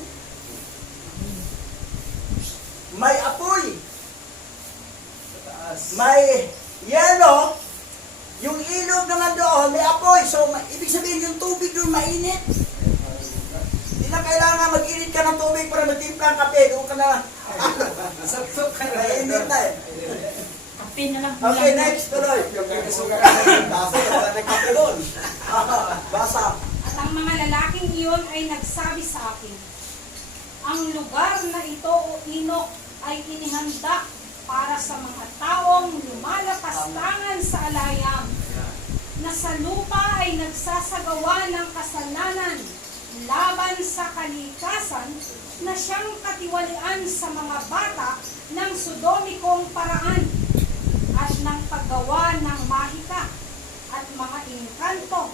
May apoy. May yelo. Yung ilog naman doon, may apoy. So, ibig sabihin yung tubig doon mainit. Hindi na kailangan mag-init ka ng tubig para magtimpla ang kape. Doon ka na. Sakto ka na. Mainit na eh. Kape na lang. Okay, next. Tuloy. Kasi nagkape doon. Basa. At ang mga lalaking iyon ay nagsabi sa akin, ang lugar na ito o Inok ay inihanda para sa mga taong lumalapastangan sa alayam, na sa lupa ay nagsasagawa ng kasalanan laban sa kalikasan, na siyang katiwalian sa mga bata ng sodomikong paraan at ng paggawa ng mahika at mga inkanto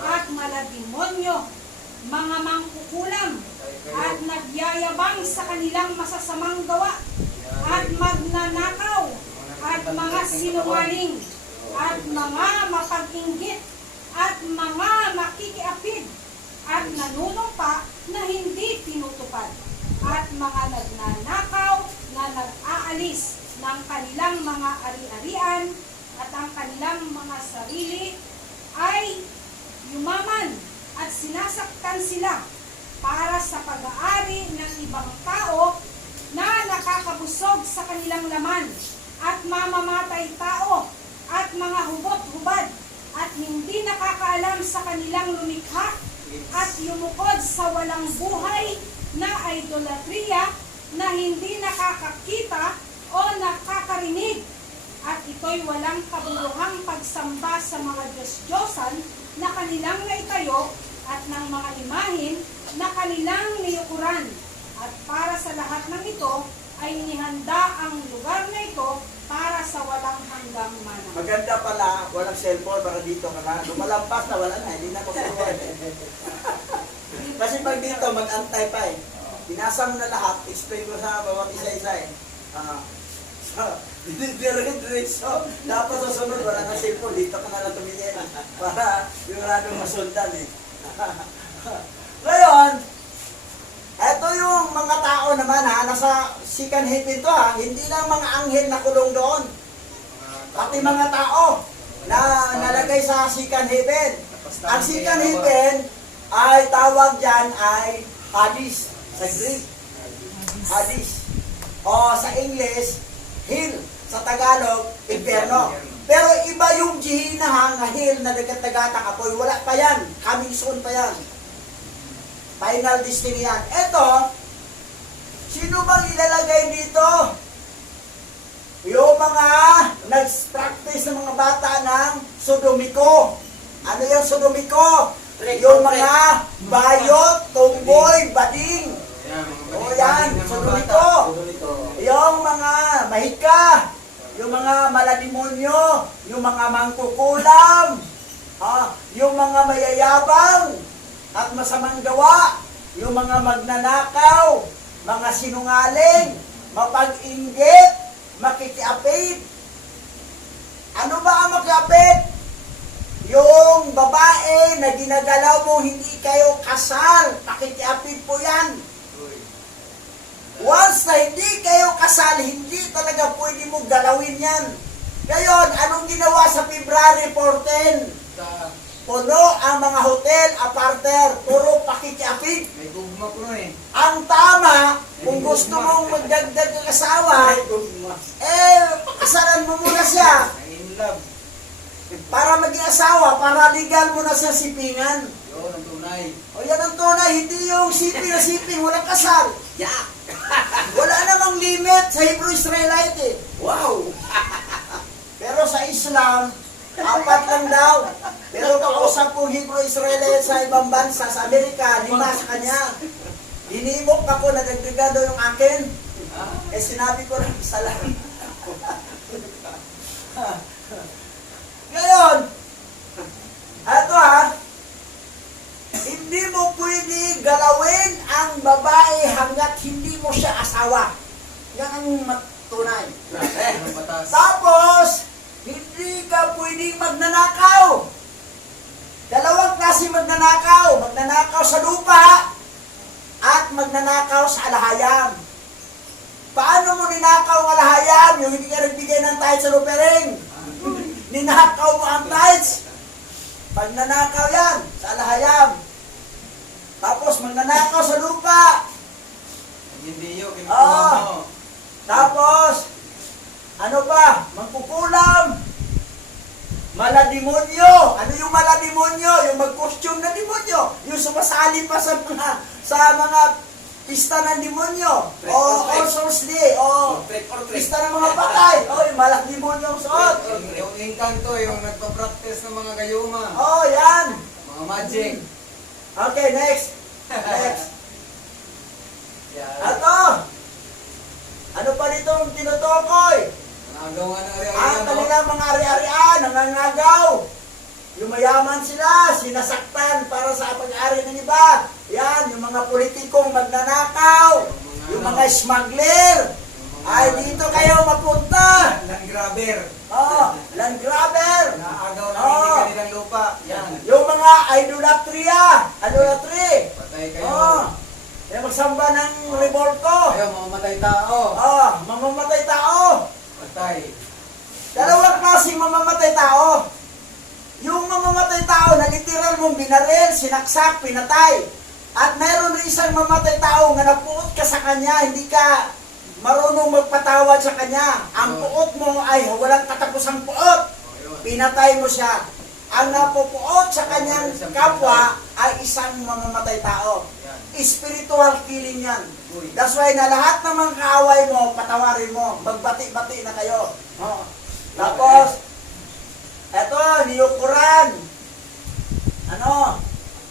at malademonyo, mga mangkukulam at nagyayabang sa kanilang masasamang gawa at magnanakaw at mga sinungaling at mga mapag-inggit at mga makikiapid at nanunumpa na hindi tinutupad at mga nagnanakaw na nag-aalis ng kanilang mga ari-arian at ang kanilang mga sarili ay yumaman at sinasaktan sila para sa pag-aari ng ibang tao na nakakabusog sa kanilang laman at mamamatay tao at mga hubot-hubad at hindi nakakaalam sa kanilang lumikha at yumukod sa walang buhay na idolatriya na hindi nakakakita o nakakarinig at ito'y walang kabuluhang pagsamba sa mga Diyos-Diyosan na kanilang naitayo at ng mga imahin na kanilang niyukuran. At para sa lahat ng ito ay inihanda ang lugar na ito para sa walang hanggang mana. Maganda pala, walang cellphone para dito ka na. Lumalampas na, wala na, hindi na kukuha. Kasi pag dito, mag-antay pa eh. Binasa mo na lahat, explain mo sa bawat isa-isa eh. Diretso. Dapat sa sunod, wala na cellphone, dito ka na lang tumingin. Para yung radong masundan eh. Ngayon, eto yung mga tao naman ha, nasa second heaven to ha, hindi lang mga anghel na kulong doon. Pati mga tao na nalagay sa second heaven. Ang second heaven ay tawag dyan ay Hades sa Greek. Hades. O sa English, Hell. Sa Tagalog, Inferno. Pero iba yung Gehenna ha, nga Hell na nagkatagatak apoy. Wala pa yan. Coming soon pa yan. Final destiny yan. Ito, sino bang ilalagay dito? Yung mga nag-practice ng mga bata ng sodomiko. Ano yung sodomiko? Yung mga bayot, tumboy, bading. O yan, sodomiko. Yung mga mahika, yung mga malademonyo, yung mga mangkukulam, yung mga mayayabang at masamang gawa, yung mga magnanakaw, mga sinungaling, mapag-inggit, makikiapit. Ano ba ang makiapit? Yung babae na ginagalaw mo hindi kayo kasal, makikiapit po yan. Once na hindi kayo kasal, hindi talaga pwede mo galawin yan. Ngayon, anong ginawa sa February 14? Puno ang mga hotel, aparter, puro pakikiapit. May gugma ko eh. Ang tama, kung gusto mong magdagdag ng asawa, kasalan mo muna siya. In love. Para maging asawa, para legal mo na sa sipingan. Yun ang tunay. O yan ang tunay, hindi yung siping na siping, walang kasal. Wala namang limit sa Hebrew Israelite eh. Wow! Pero sa Islam, 4 lang daw. Pero kausap kong Hebrew Israelite sa ibang bansa, sa Amerika, 5 sa kanya. Dinimok ako, nadagdagan daw yung akin. Eh sinabi ko na, isa lang. Ngayon, eto hindi mo pwede galawin ang babae hanggat hindi mo siya asawa. Yan ang tunay. Ang batas. Tapos, hindi ka pwedeng magnanakaw. Dalawang klase magnanakaw. Magnanakaw sa lupa at magnanakaw sa alahayam. Paano mo ninakaw ang alahayam? Yung hindi ka nagbigay ng tithes sa lupering. Ninakaw mo ang tithes. Magnanakaw yan sa alahayam. Tapos magnanakaw sa lupa. Hindi yun, kinukuha mo. Tapos, ano pa? Mangkukulam. Malademonyo. Ano yung malademonyo? Yung mag-costume na demonyo. Yung sumasali pa sa mga pista ng demonyo. O All Souls Day. O pista ng mga patay. O yung malademonyo ang suot. Yung inkanto, yung nagpa-practice ng mga gayuma. O yan. Mga magic. Okay, next. Next. Yan. Ato. Ano pa ditong tinutukoy? Nagawa ng Ang ari-ari, no? kanilang mga ari-arian, nangangagaw. Yumayaman sila, sinasaktan para sa pag-ari ng iba. Yan, yung mga politikong magnanakaw, yung mga smuggler. Ay, dito kayo mapunta. Land grabber. Land grabber. Naagaw na hindi kanilang lupa. Yan. Yung mga idolatry. Patay kayo. Yung magsamba ng revolto. Kayo, mamamatay tao. Mamamatay tao. Patay. Dalawang klaseng mamamatay tao. Yung mamamatay tao na literal mong binaril, sinaksak, pinatay. At mayroon rin isang mamamatay tao na napuot ka sa kanya, hindi ka marunong magpatawad sa kanya. Ang puot mo ay walang katapusang puot. Pinatay mo siya. Ang napupuot sa kanyang kapwa ay isang mamamatay tao. Spiritual killing yan. That's why na lahat ng mga kaaway mo, patawarin mo. Magbati-bati na kayo. Tapos, eto, niyukuran.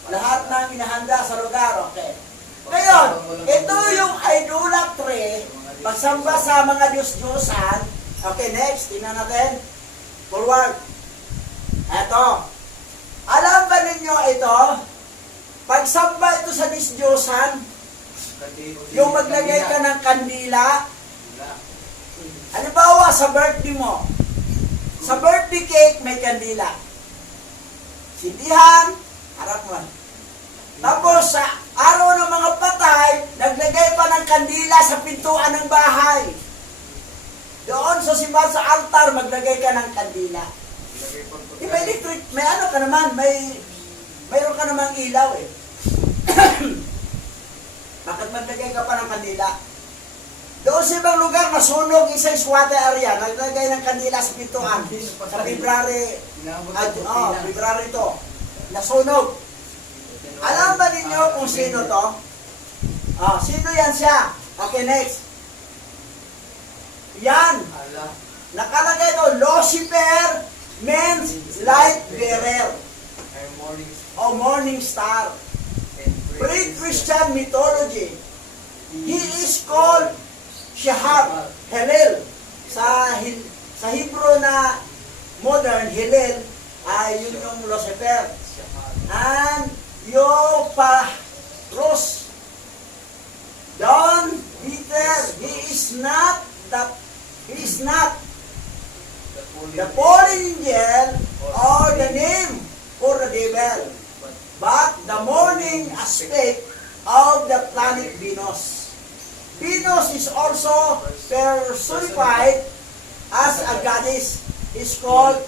Lahat ng inahanda sa lugar. Okay. Ngayon, ito yung idolatry, pagsamba sa mga Diyos-Diyosan. Okay, next, tingnan natin. Forward. Eto. Alam ba ninyo ito? Pagsamba ito sa Diyos-Diyosan, yung maglagay ka ng kandila. Halimbawa, sa birthday mo. Sa birthday cake, may kandila. Sindihan, harap mo. Tapos, sa araw ng mga patay, naglagay pa ng kandila sa pintuan ng bahay. Doon sa simbahan sa altar, maglagay ka ng kandila. May electric, may ano ka naman, mayroon ka namang ilaw eh. Bakit maglagay ka pa ng kandila? Doon sa ibang lugar, nasunog isang squatter area, naglagay ng kandila sa pintuan. Sa February, February to, nasunog. Alam ba niyo kung sino to? Sino yan siya? Okay, next. Yan. Nakalagay doon, Lucifer means light bearer o morning star. Pre-Christian mythology, he is called Shahab, Hillel. Sa Hebrew na modern, Hillel ay yun yung Lucifer. And Epaphras, John Peter, he is not the fallen angel or the name for the devil, but the morning aspect of the planet Venus. Venus is also personified as a goddess. Is called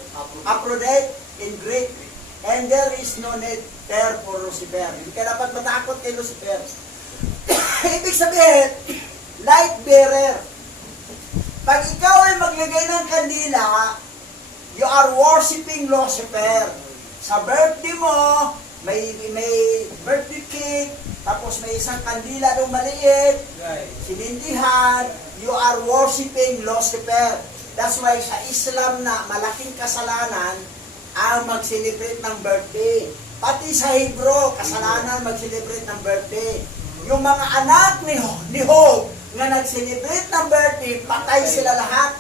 Aphrodite in Greek, and there is no need there for Lucifer. Hindi ka dapat matakot kay Lucifer. Ibig sabihin, light bearer. Pag ikaw ay maglagay ng kandila, you are worshiping Lucifer. Sa birthday mo, may birthday cake, tapos may isang kandila doon maliit, sinindihan, you are worshiping Lucifer. That's why sa Islam na malaking kasalanan ang mag-celebrate ng birthday. Pati sa Hebrew, kasalanan mag-celebrate ng birthday. Yung mga anak ni Job na nag-celebrate ng birthday, patay sila lahat.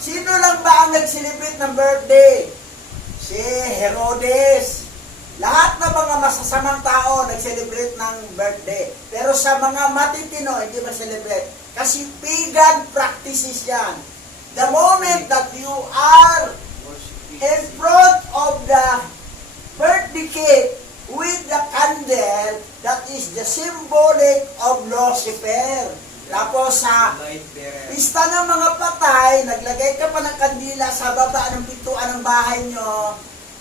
Sino lang ba ang nag-celebrate ng birthday? Si Herodes. Lahat ng mga masasamang tao nag-celebrate ng birthday. Pero sa mga matitino, hindi mag-celebrate. Kasi pagan practices yan. The moment that you are in front of the birthday cake with the candle, that is the symbolic of Lucifer. Tapos sa pista ng mga patay, naglagay ka pa ng kandila sa baba ng pintuan ng bahay nyo,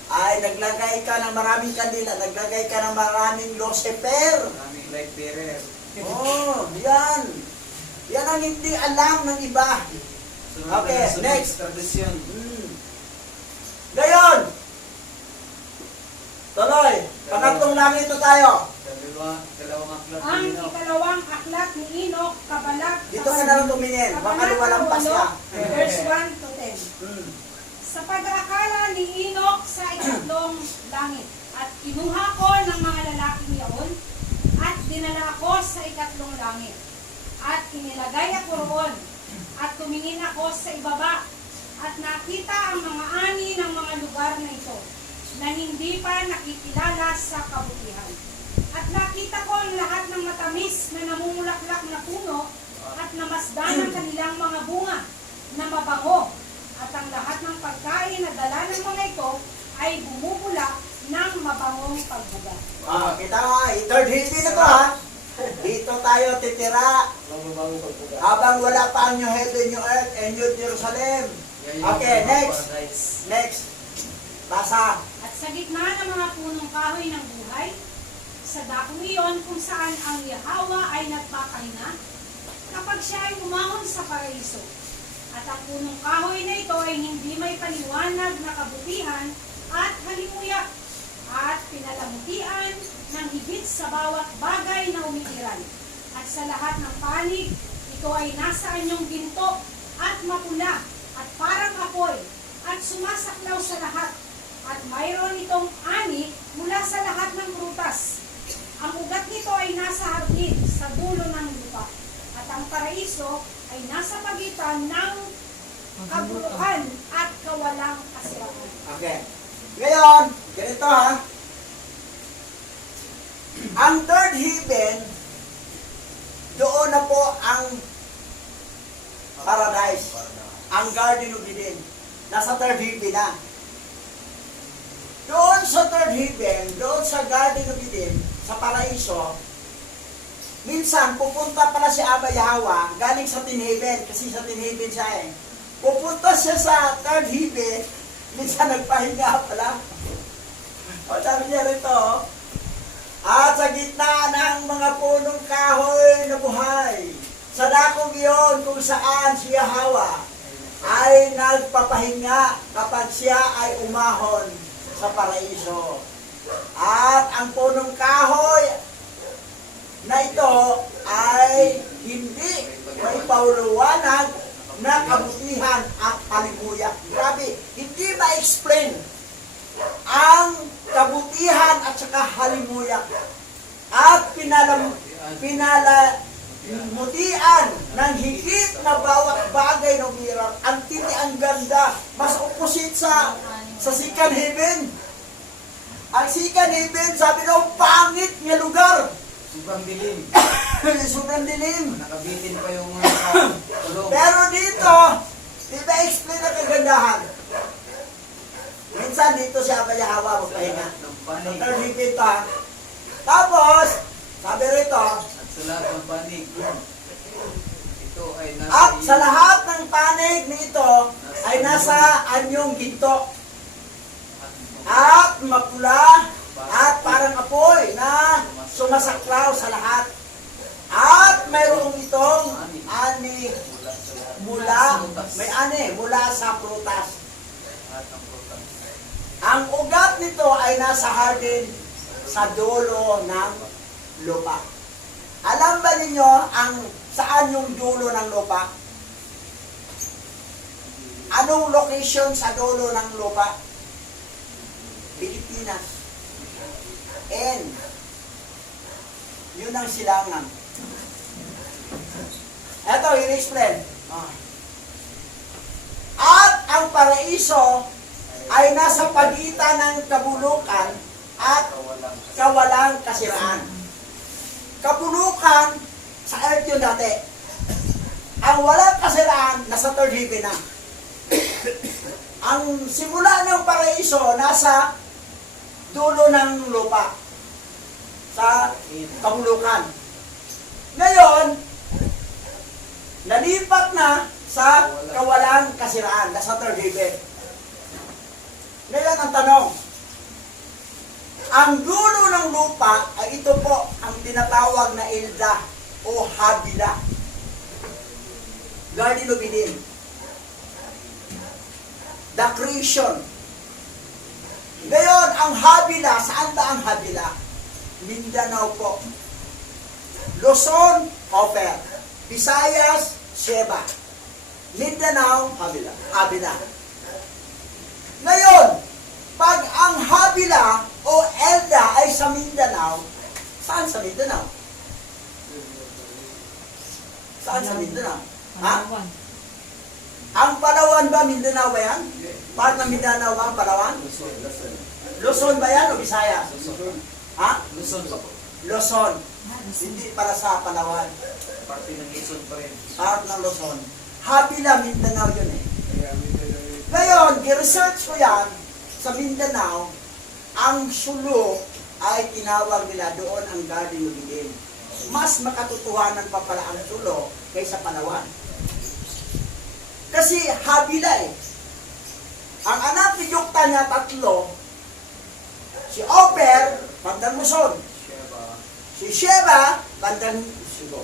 ay naglagay ka ng maraming kandila, naglagay ka ng maraming Lucifer. Maraming light bearer. Yan. Yan ang hindi alam ng iba. Okay, next. Tradisyon. Gayon. Tuloy. Pangatlong langit na tayo. Dalawang aklat Ang ni Enoch. ikalawang aklat ni Enoch, kabalat. Dito ka na lang tumingin. Baka lumalampas ka. Verse 1 to 10. Sa pag-aakala ni Enoch sa ikatlong langit, at kinuha ko ng mga lalaking iyon, at dinala ako sa ikatlong langit, at inilagay ako roon, at tumingin ako sa ibaba, at nakita ang mga ani ng mga lugar na ito, na hindi pa nakikilala sa kabutihan. At nakita ko ang lahat ng matamis na namumulaklak na puno, at namasdan ang kanilang mga bunga na mabango, at ang lahat ng pagkain na dala ng mga ito ay bumubula ng mabangong pagbuga. Kita mo, third hippie na to ha. Dito tayo titira. Habang wala pa ang new heaven, new earth, and new Jerusalem. Okay, next. Next. Basa. At sa gitna ng mga punong kahoy ng buhay, sa dakong iyon kung saan ang Yahweh ay nagpapahinga, kapag siya ay umahon sa paraiso. At ang punong kahoy na ito ay hindi may paliwanag na kabutihan at halimuyak, at pinalamutian ng higit sa bawat bagay na umiiral. At sa lahat ng panig, ito ay nasa anyong ginto at mapula at parang apoy at sumasaklaw sa lahat. At mayroon itong ani mula sa lahat ng prutas. Ang ugat nito ay nasa hardin sa dulo ng lupa. At ang paraiso ay nasa pagitan ng kabulukan at kawalang kasiraan. Okay. Ngayon, ganito ha. Ang third heaven, doon na po ang paradise. Ang Garden of Eden. Nasa third heaven na. Doon sa third heaven, doon sa Garden of Eden, sa paraiso, minsan pupunta pala si Abba Yahweh galing sa tin heaven, kasi sa tin heaven siya eh. Pupunta siya sa third heaven, minsan nagpahinga pala. O sabi niya rito, at sa gitna ng mga punong kahoy na buhay, sa dakong iyon kung saan si Yahweh ay nagpapahinga kapag siya ay umahon sa paraiso. At ang punong kahoy na ito ay hindi may pauliwanag na kabutihan at halimuyak. Grabe, hindi ma-explain ang kabutihan at saka halimuyak. At pinalamutian ng higit na bawat bagay ng mirror. Ang tindi, ang ganda. Mas opposite sa second heaven. Ang second heaven, sabi daw, pangit nga lugar. Sobrang dilim. Sobrang dilim. Nakabitin pa yung mga tulong. Pero dito, di ba explain ang kagandahan? Minsan dito siya Abayahawa magpahinga. Ng panig. Third heaven pa. Tapos, sabi rito, At sa lahat ng panig. Ito ay nasa at iyo. sa lahat ng panig nito ay nasa anyong ginto. At mapula at parang apoy na sumasaklaw sa lahat. At mayroong itong ani mula, may ani mula sa prutas. Lahat ng prutas. Ang ugat nito ay nasa hardin sa dulo ng lupa. Alam ba ninyo ang saan yung dulo ng lupa? Anong location sa dulo ng lupa? Pilipinas. And yun ang silangan. Eto, in-explain. At ang paraiso ay nasa pagitan ng kabulukan at kawalang kasiraan. Kabulukan, sa earth yun dati. Ang walang kasiraan, nasa third heaven na. Ang simula ng paraiso, nasa dulo ng lupa. Sa kabulukan. Ngayon, nalipat na sa kawalang kasiraan, nasa third heaven. Ngayon ang tanong, ang dulo ng lupa ay ito po ang tinatawag na Ilda o Habila. Garden of Eden. The creation. Ngayon, ang Habila, saan ba ang Habila? Mindanao po. Luzon, Oper. Visayas, Sheba. Mindanao, Habila. Habila. Ngayon, pag ang Habila o Elda ay sa Mindanao, saan sa Mindanao? Saan sa Mindanao? Ha? Ang Palawan ba, Mindanao ba yan? Part ng Mindanao ba ang Palawan? Luzon ba yan o Visayas? Ha? Luzon pa po. Luzon. Hindi para sa Palawan. Parte ng Luzon pa rin. Part ng Luzon. Habila, Mindanao yun eh. Ngayon, i-research ko yan sa Mindanao, ang Sulu ay tinawag nila doon ang Garden of Eden. Mas makatotohanan pa pala ang Sulu kaysa Palawan. Kasi Habila eh. Ang anak ni Joktan niya tatlo, si Oper, bandang Luzon. Sheba. Si Sheba, bandang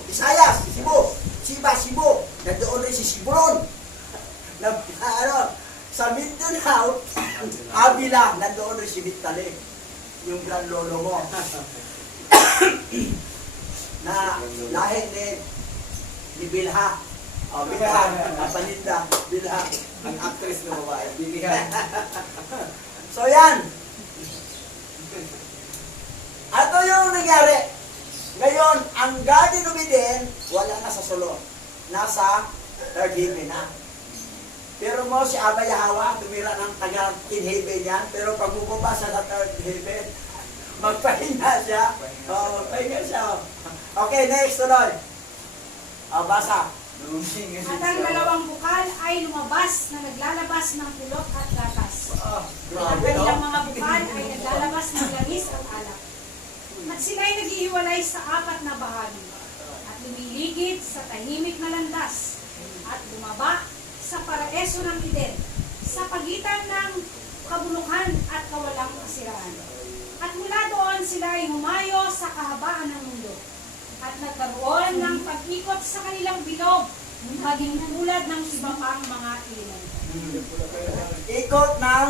Visayas, Cebu. Cebu. Nandoon rin si Sibron. Sa Mindanao, Habila, nandoon rin si Vitali. Yung grand lolo mo. Na lahi ni Bilha. Bilha, paninda, Bilha. Ang actress na babae. Bilihan. So yan. Ito yung nangyari. Ngayon, ang Garden of Eden, wala na sa Sulu. Nasa third heaven na. Pero mo si Abayahawa, tumira ng taga in heaven yan. Pero pag bumaba siya sa third heaven, magpahinga siya. Magpahinga siya. Okay, next tuloy. Basa. At ang dalawang bukal ay lumabas na naglalabas ng pulot at gatas. At Grabe, kanilang no? mga bukal ay naglalabas ng langis at alak. At sila ay naghihiwalay sa apat na bahagi. At lumiligid sa tahimik na landas. At bumaba sa paraeso ng Eden. Sa pagitan ng kabulukan at kawalang kasiraan. At mula doon sila ay humayo sa kahabaan ng mundo. At nagkaroon ng pag-ikot sa kanilang bilog, maging tulad ng iba pang mga ilaw. Ikot ng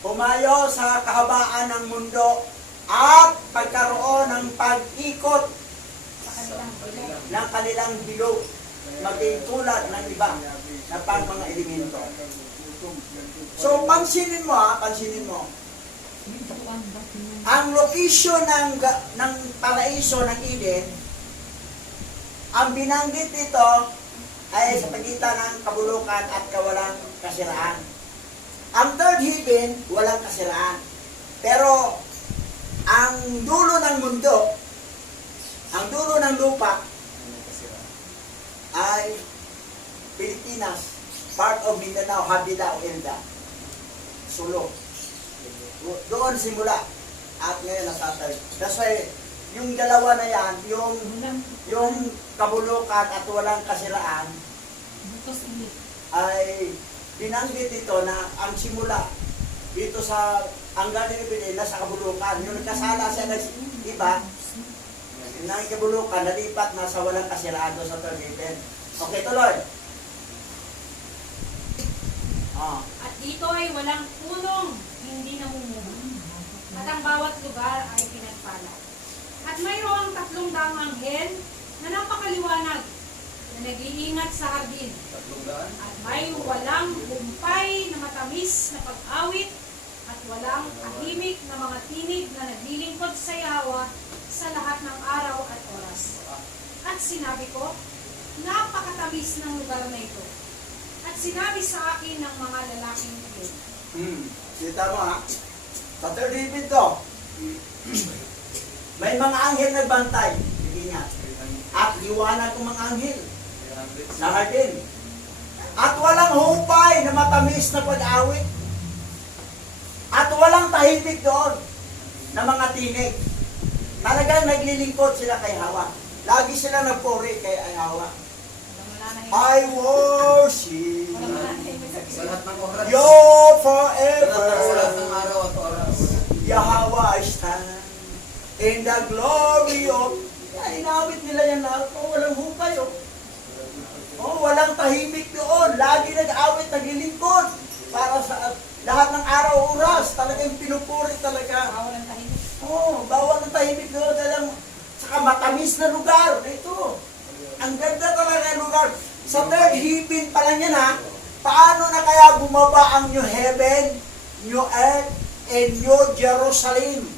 humayo sa kahabaan ng mundo at pagkaroon ng pag-ikot Sa kanilang bilog. ng kanilang bilog, maging tulad ng iba na pang mga elemento. So, pansinin mo pansinin mo. Ang location ng paraiso ng Eden, ang binanggit dito ay sa pagitan ng kabulukan at kawalang kasiraan. Ang third heaven, walang kasiraan. Pero, ang dulo ng mundo, ang dulo ng lupa, ay Pilipinas, part of Mindanao, Habilao, Elda, Sulu. Doon simula. At ngayon nasa third. That's why, yung dalawa na yan, yung kabulukan at walang kasiraan, ay binanggit dito na ang simula dito sa ang galing ibigay nasa kabulukan. Yung nagkasala siya ng iba, ng kabulukan, nalipat na sa walang kasiraan doon sa third heaven. Okay, tuloy. At dito ay walang punong hindi namumunga. At ang bawat lugar ay pinagpala. At mayroong 300 anghel na napakaliwanag na nag-iingat sa hardin. At may walang humpay na matamis na pag-awit at walang tahimik na mga tinig na naglilingkod sa Yahwa sa lahat ng araw at oras. At sinabi ko, napakatamis ng lugar na ito. At sinabi sa akin ng mga lalaking ito, Kita mo sa third heaven to, may mga anghel nagbantay. Hindi niya. At liwanag ng mga anghel sa hardin. At walang hupay na matamis na pag-awit. At walang tahimik doon na mga tinig. Talagang naglilingkod sila kay Hawa. Lagi sila nagpuri kay Hawa. wala na I worship wala na Sa lahat ng oras. you Sa forever. lahat ng araw at oras. Yahweh I stand in the glory of... Inawit nila yan lahat. Walang hukay walang tahimik doon. Lagi nag-awit, naglilingkod. Para sa lahat ng araw oras. Talagang pinupuri talaga. bawal ang tahimik. Bawal ng tahimik doon. Saka matamis na lugar. Ito. Ang ganda talaga ng lugar. Sa third heaven pa lang yan Paano na kaya bumaba ang New Heaven, New Earth, and New Jerusalem?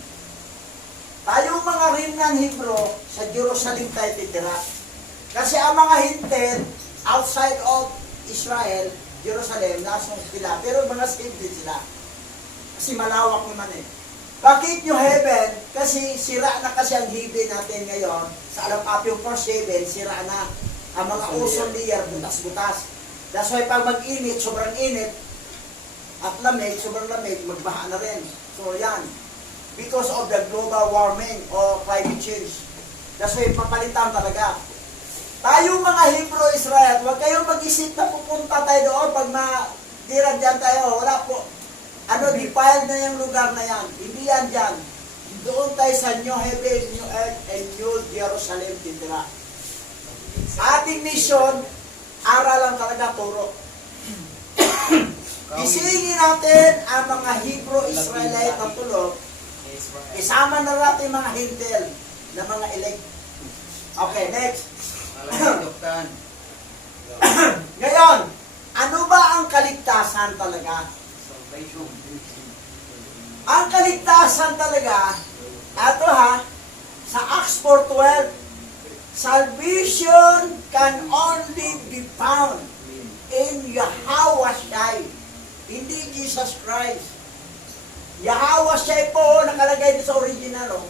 Tayong mga Rimnan Hebro, sa Jerusalem tayo titira. Kasi ang mga hintel, outside of Israel, Jerusalem, nasa sila. Pero mga saved din sila. Kasi malawak naman Bakit New Heaven? Kasi sira na kasi ang heaven natin ngayon. Sa Alapapyung first heaven, sira na. Ang mga ozone layer, butas-butas. That's why pag mag-init, sobrang init, at lamig, sobrang lamig, magbaha na rin. So yan. Because of the global warming or climate change. That's why papalitan talaga. Tayong mga Hebrew Israel, huwag kayong mag-isip na pupunta tayo doon pag dirag dyan tayo. Wala po. Defiled na yung lugar na yan. Hindi yan dyan. Doon tayo sa New Heaven, New Earth, and New Jerusalem titira. Ating mission, aralan talaga puro. Isingin natin ang mga Hebrew Israelite na tulog. Isama na natin mga hintel na mga elect. Okay, next. Ngayon, ano ba ang kaligtasan talaga? Ang kaligtasan talaga, ato sa Acts 4:12, salvation can only be found in Yahweh Shai, hindi Jesus Christ. Yahweh Shai po, nakalagay sa original.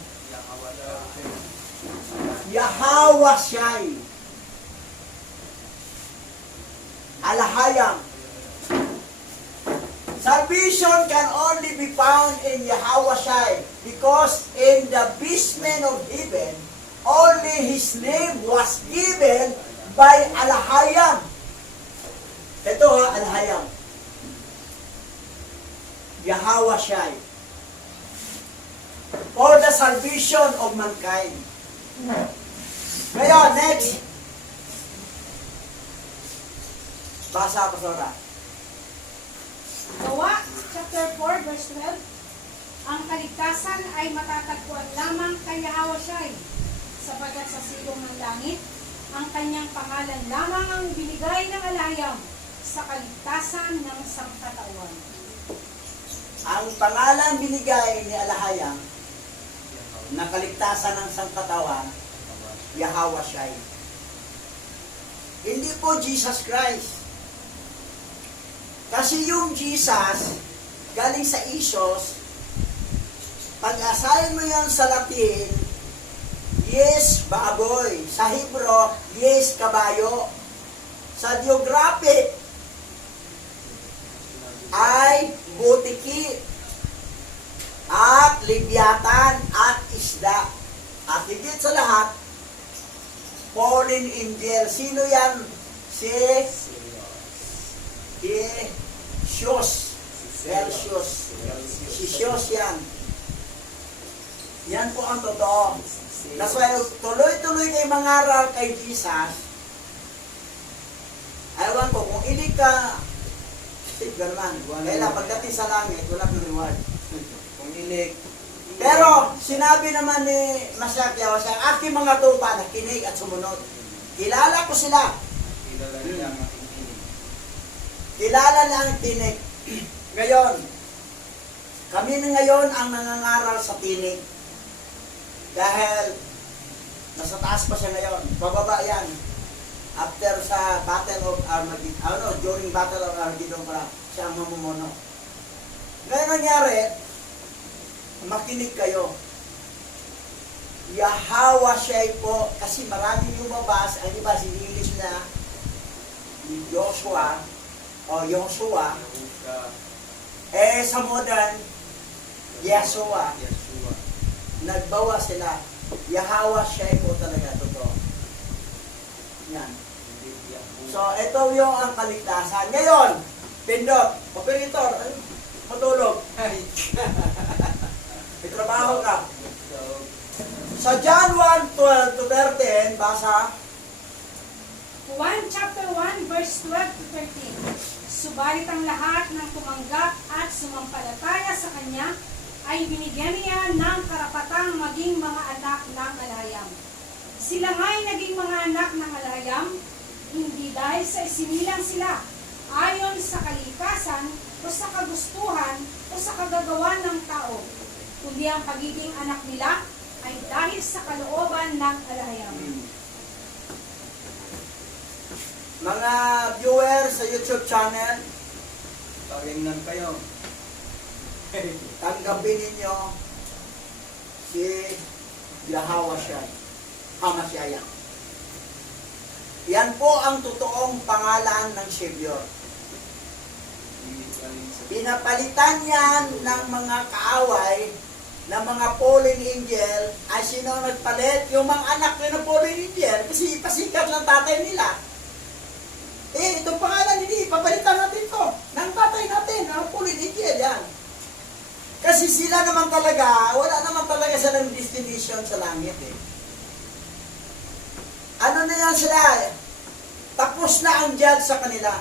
Yahweh Shai. Alahayang. Salvation can only be found in Yahweh Shai because in the basement of heaven, only His name was given by Alahayam. Ito Alahayam. Yahweh Shai. For the salvation of mankind. Ngayon, next. Basa ko, Sora. Gawa, chapter 4, verse 12. Ang kaligtasan ay matatagpuan lamang kay Yahweh Shai, sapagkat sa silong ng langit, ang kanyang pangalan lamang ang binigay ng alayam sa kaligtasan ng sangkatauhan. Ang pangalan binigay ni Alahayang na kaligtasan ng sangkatawan, Yahweh Shai. Hindi po Jesus Christ. Kasi yung Jesus, galing sa Isos, pag-asahin mo yan sa Latin, yes, baboy. Sa Hebro, yes, kabayo. Sa geographic, ay butiki, at libyatan, at isda. At higit sa lahat, fallen angel. Sino yan? Si Sios. Si Sios yan. Yan po ang totoo. That's why tuloy-tuloy kayo mangaral kay Jesus. Ewan ko, kung hindi ka ganun. Kaya pagdating sa langit, wala kang reward. Kung ilik, Pero, sinabi naman ni Masakyaw sa aking mga tupa na kinig at sumunod. Kilala ko sila. kilala nila ang aking tinig. Kilala na ang tinig. Ngayon, kami na ngayon ang nangangaral sa tinig. Dahil, nasa taas pa siya ngayon. Bababa yan. After sa Battle of Armageddon, during Battle of Armageddon pa siya ang mamumuno. Ngayon nangyari, makinig kayo. Yahweh Shai po, kasi maraming lumabas, ang iba sinilis na ni Joshua, o Joshua, sa modern, Yeshua, nagbawa sila. Yahweh Shai po talaga, totoo. Yan. So, ito yung ang kaligtasan. Ngayon, pindot, operator, matulog. May trabaho ka. Sa John 1:12 to 13, basa. 1 chapter 1 verse 12 to 13. Subalit ang lahat ng tumanggap at sumampalataya sa Kanya ay binigyan niya ng karapatang maging mga anak ng alayam. Sila nga'y naging mga anak ng alayam, hindi dahil sa isinilang sila, ayon sa kalikasan o sa kagustuhan o sa kagagawan ng tao, kundi ang pagiging anak nila ay dahil sa kalooban ng alayam. Mga viewers sa YouTube channel, Tawagin kayo. tanggapin ninyo si Yahweh Shai, Hamashiach. Yan po ang totoong pangalan ng Savior. Pinapalitan yan ng mga kaaway, ng mga fallen angel. Ay sino ang nagpalit? Yung mga anak na fallen angel, kasi pasikat ng tatay nila. Itong pangalan hindi, papalitan natin to ng tatay natin, ng fallen angel yan. Kasi sila naman talaga, wala naman talaga silang destination sa langit Ano na yan sila? Tapos na ang judge sa kanila.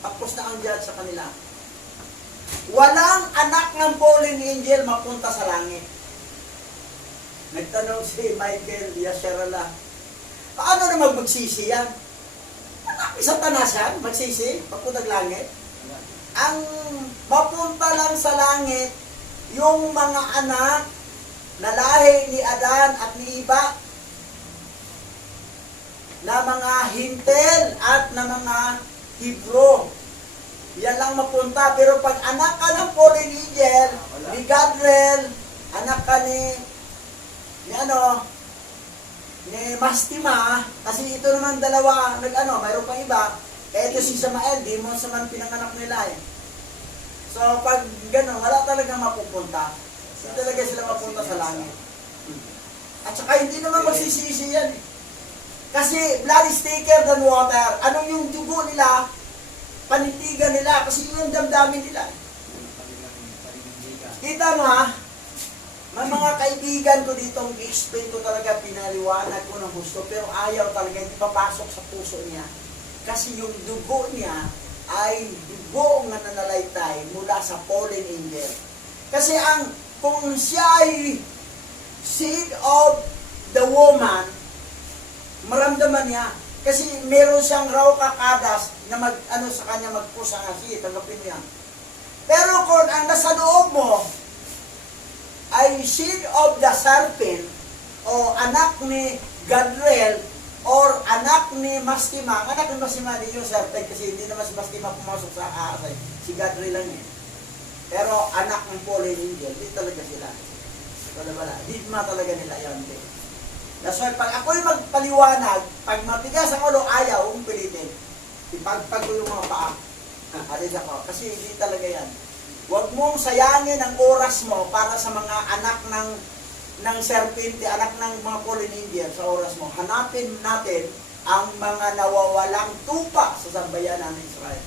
Tapos na ang judge sa kanila. Walang anak ng fallen angel mapunta sa langit. Nagtanong si Michael Yasharala, paano naman magsisi yan? Anak ni Satanas yan, magsisi, papuntang langit. Ang mapunta lang sa langit, yung mga anak na lahi ni Adan at ni Iba, na mga Hintel at na mga Hebrew. Yan lang mapunta. Pero pag anak ka ng fallen angel, ni Gadriel, anak ka ni Mastima, kasi ito naman dalawa, mayroon pang iba, ito si Samael, di mo naman pinanganak nila So, pag gano'n, wala talagang mapupunta. Hindi talaga sila mapunta sa langit. At saka hindi naman magsisisi yan Kasi blood is thicker than water. Anong yung dugo nila? Panindigan nila. Kasi yung damdamin nila. Kita mo ha? May mga kaibigan ko ditong i-explain ko talaga, pinaliwanag ko ng gusto, pero ayaw talaga, hindi papasok sa puso niya. Kasi yung dugo niya, ay dugo nga nanalaitay mula sa fallen angel. Kasi kung siya ay seed of the woman, maramdaman niya. Kasi meron siyang raw kakadas na sa kanya magpusa nga siya, tanggapin mo yan. Pero kung ang nasa loob mo ay seed of the serpent o anak ni Gadriel or anak ni Mastima, anak ni Mastima di yung serpent kasi hindi naman si Mastima pumasok sa aasay, si Gadriel lang yun. Pero anak ng fallen angel, di talaga sila. Wala. Di talaga nila yan. That's why pag ako'y magpaliwanag, pag matigas ang ulo, ayaw, huwag pilitin. Ipagpag ko yung mga paa. Alis ako. Kasi hindi talaga yan. Huwag mong sayangin ang oras mo para sa mga anak ng serpente, anak ng mga fallen angel sa oras mo. Hanapin natin ang mga nawawalang tupa sa sambayanan ng Israel.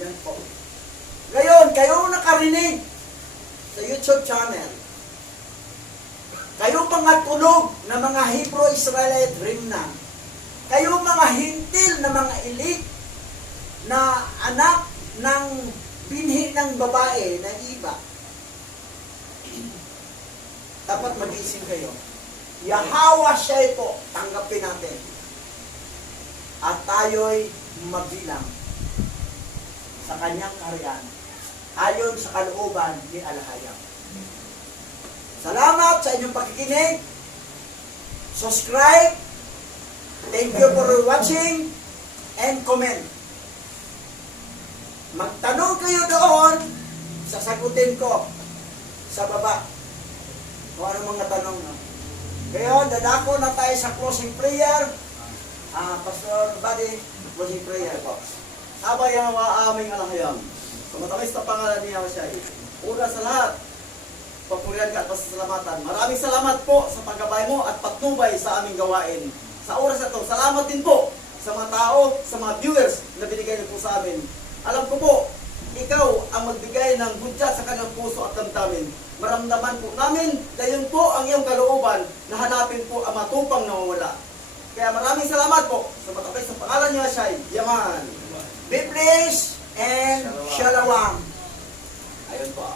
Yan po. Ngayon, kayo nakarinig sa YouTube channel, kayo mga tulog na mga Hebrew-Israelite remnant, kayo mga hintil na mga elite na anak ng binhi ng babae na iba, dapat magising kayo. Yahawa siya ito, tanggapin natin. At tayo'y magbilang sa kanyang kaharian ayon sa kalooban ni Alahayang. Salamat sa inyong pakikinig. Subscribe. Thank you for watching and comment. Magtanong kayo doon, sasagutin ko sa baba kung ano mga tanong. Ngayon, dadako na tayo sa closing prayer. Pastor Buddy, closing prayer po. Abay ang aming alahayang. Sa matamis na pangalan niya siya. Una sa lahat, papurihan ka at pasasalamatan. Maraming salamat po sa paggabay mo at patnubay sa aming gawain. Sa oras na ito, salamat din po sa mga tao, sa mga viewers na binigay niyo po sa amin. Alam ko po, ikaw ang magbigay ng hudyat sa kanyang puso at damdamin. Maramdaman po namin na yun po ang iyong kalooban na hanapin po ang matupang nawawala. Kaya maraming salamat po sa matapos sa pangalan niya siya. Yaman. Be blessed and shalom. Ayun po.